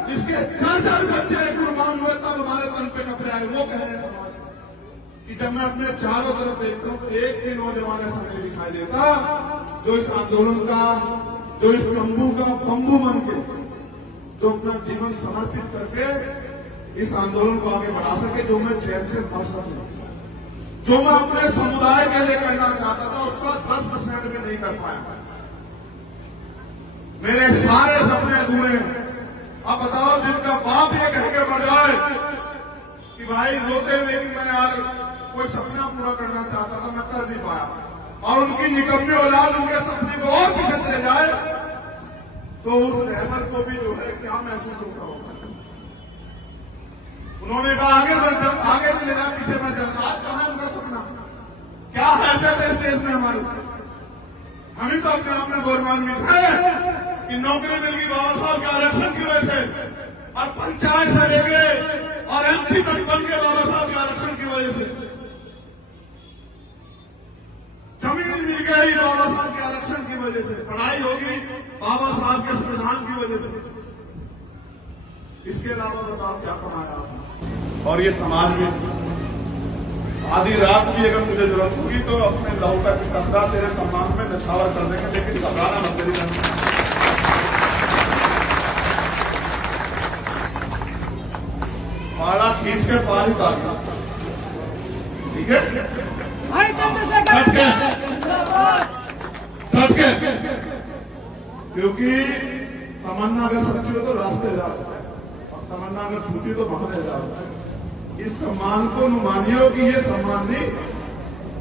जिसके 4 बच्चे कुर्बान हुए तब हमारे तन पे कपड़े आए, वो कह रहे हैं समाज कि जब मैं अपने चारों तरफ देखता हूं तो एक भी नौजवान ऐसा नहीं दिखाई देता जो इस आंदोलन का, जो इस तंबू का बंबू बन के, जो अपना जीवन समर्पित करके इस आंदोलन को आगे बढ़ा सके, जो मैं चैन से मर सकूं, जो मैं अपने समुदाय के लिए कहना चाहता था उसका 10% भी नहीं कर पाया। मेरे सारे सपने अधूरे हैं। अब बताओ जिनका बाप ये कह के मर जाए कि भाई रोते हुए कि मैं यार कोई सपना पूरा करना चाहता था, मैं कर नहीं पाया, और उनकी निकम्मी औलाद उनके सपने को और पीछे चले जाए, तो उस रहबर को भी जो है क्या महसूस होता होगा। उन्होंने कहा आगे चलेगा, पीछे मैं जाता। आज कहां उनका सपना, क्या हैसियत है इस देश में हमारी। हम ही तो अपने आप में गौरवान्वित है कि नौकरी मिल गई बाबा साहब के आरक्षण की वजह से, और पंचायत से लेके और एमपी तक बन के बाबा साहब के आरक्षण की वजह से, जमीन मिल गई बाबा साहब के आरक्षण की वजह से, पढ़ाई होगी बाबा साहब के संविधान की वजह से। इसके अलावा बताओ क्या कमाया आपने। और ये समाज में आधी रात भी अगर मुझे जरूरत होगी तो अपने लहू का कपड़ा तेरे सम्मान में नछावर कर देंगे, लेकिन घबराना मत करिएगा। पाला खींच के पार उतार, ठीक है भाई क्योंकि तमन्ना अगर सच्ची हो तो रास्ते जा रहा है, और तमन्ना अगर झूठी तो बहाने जा रहा है। इस सम्मान को मानियो कि ये सम्मान नहीं,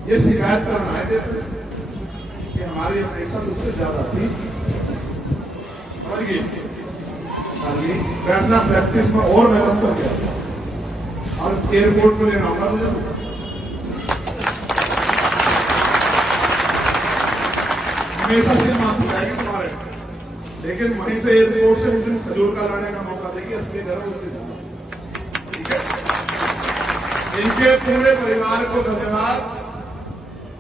ये शिकायत करना है देते कि हमारी अपेक्षा उससे ज्यादा थी। बैठना प्रैक्टिस में और मेहनत कर गया और एयरपोर्ट में लेना होगा मुझे। हमेशा से माफी जाएगी तुम्हारे, लेकिन वहीं से एयरपोर्ट से उस दिन खजूर का लाने का मौका देगी, असली घर उस दिन। ठीक है, इनके पूरे परिवार को धन्यवाद।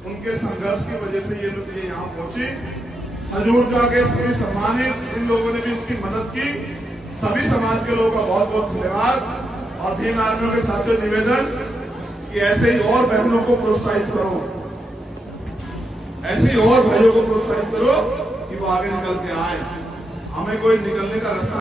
उनके संघर्ष की वजह से ये लोग यहाँ पहुंची। हजूर का के सभी सम्मानित इन लोगों ने भी इसकी मदद की। सभी समाज के लोगों का बहुत बहुत धन्यवाद। और भीम आर्मियों के साथियों निवेदन कि ऐसे ही और बहनों को प्रोत्साहित करो, ऐसे ही और भाइयों को प्रोत्साहित करो कि वो आगे निकल के आए। हमें कोई निकलने का रास्ता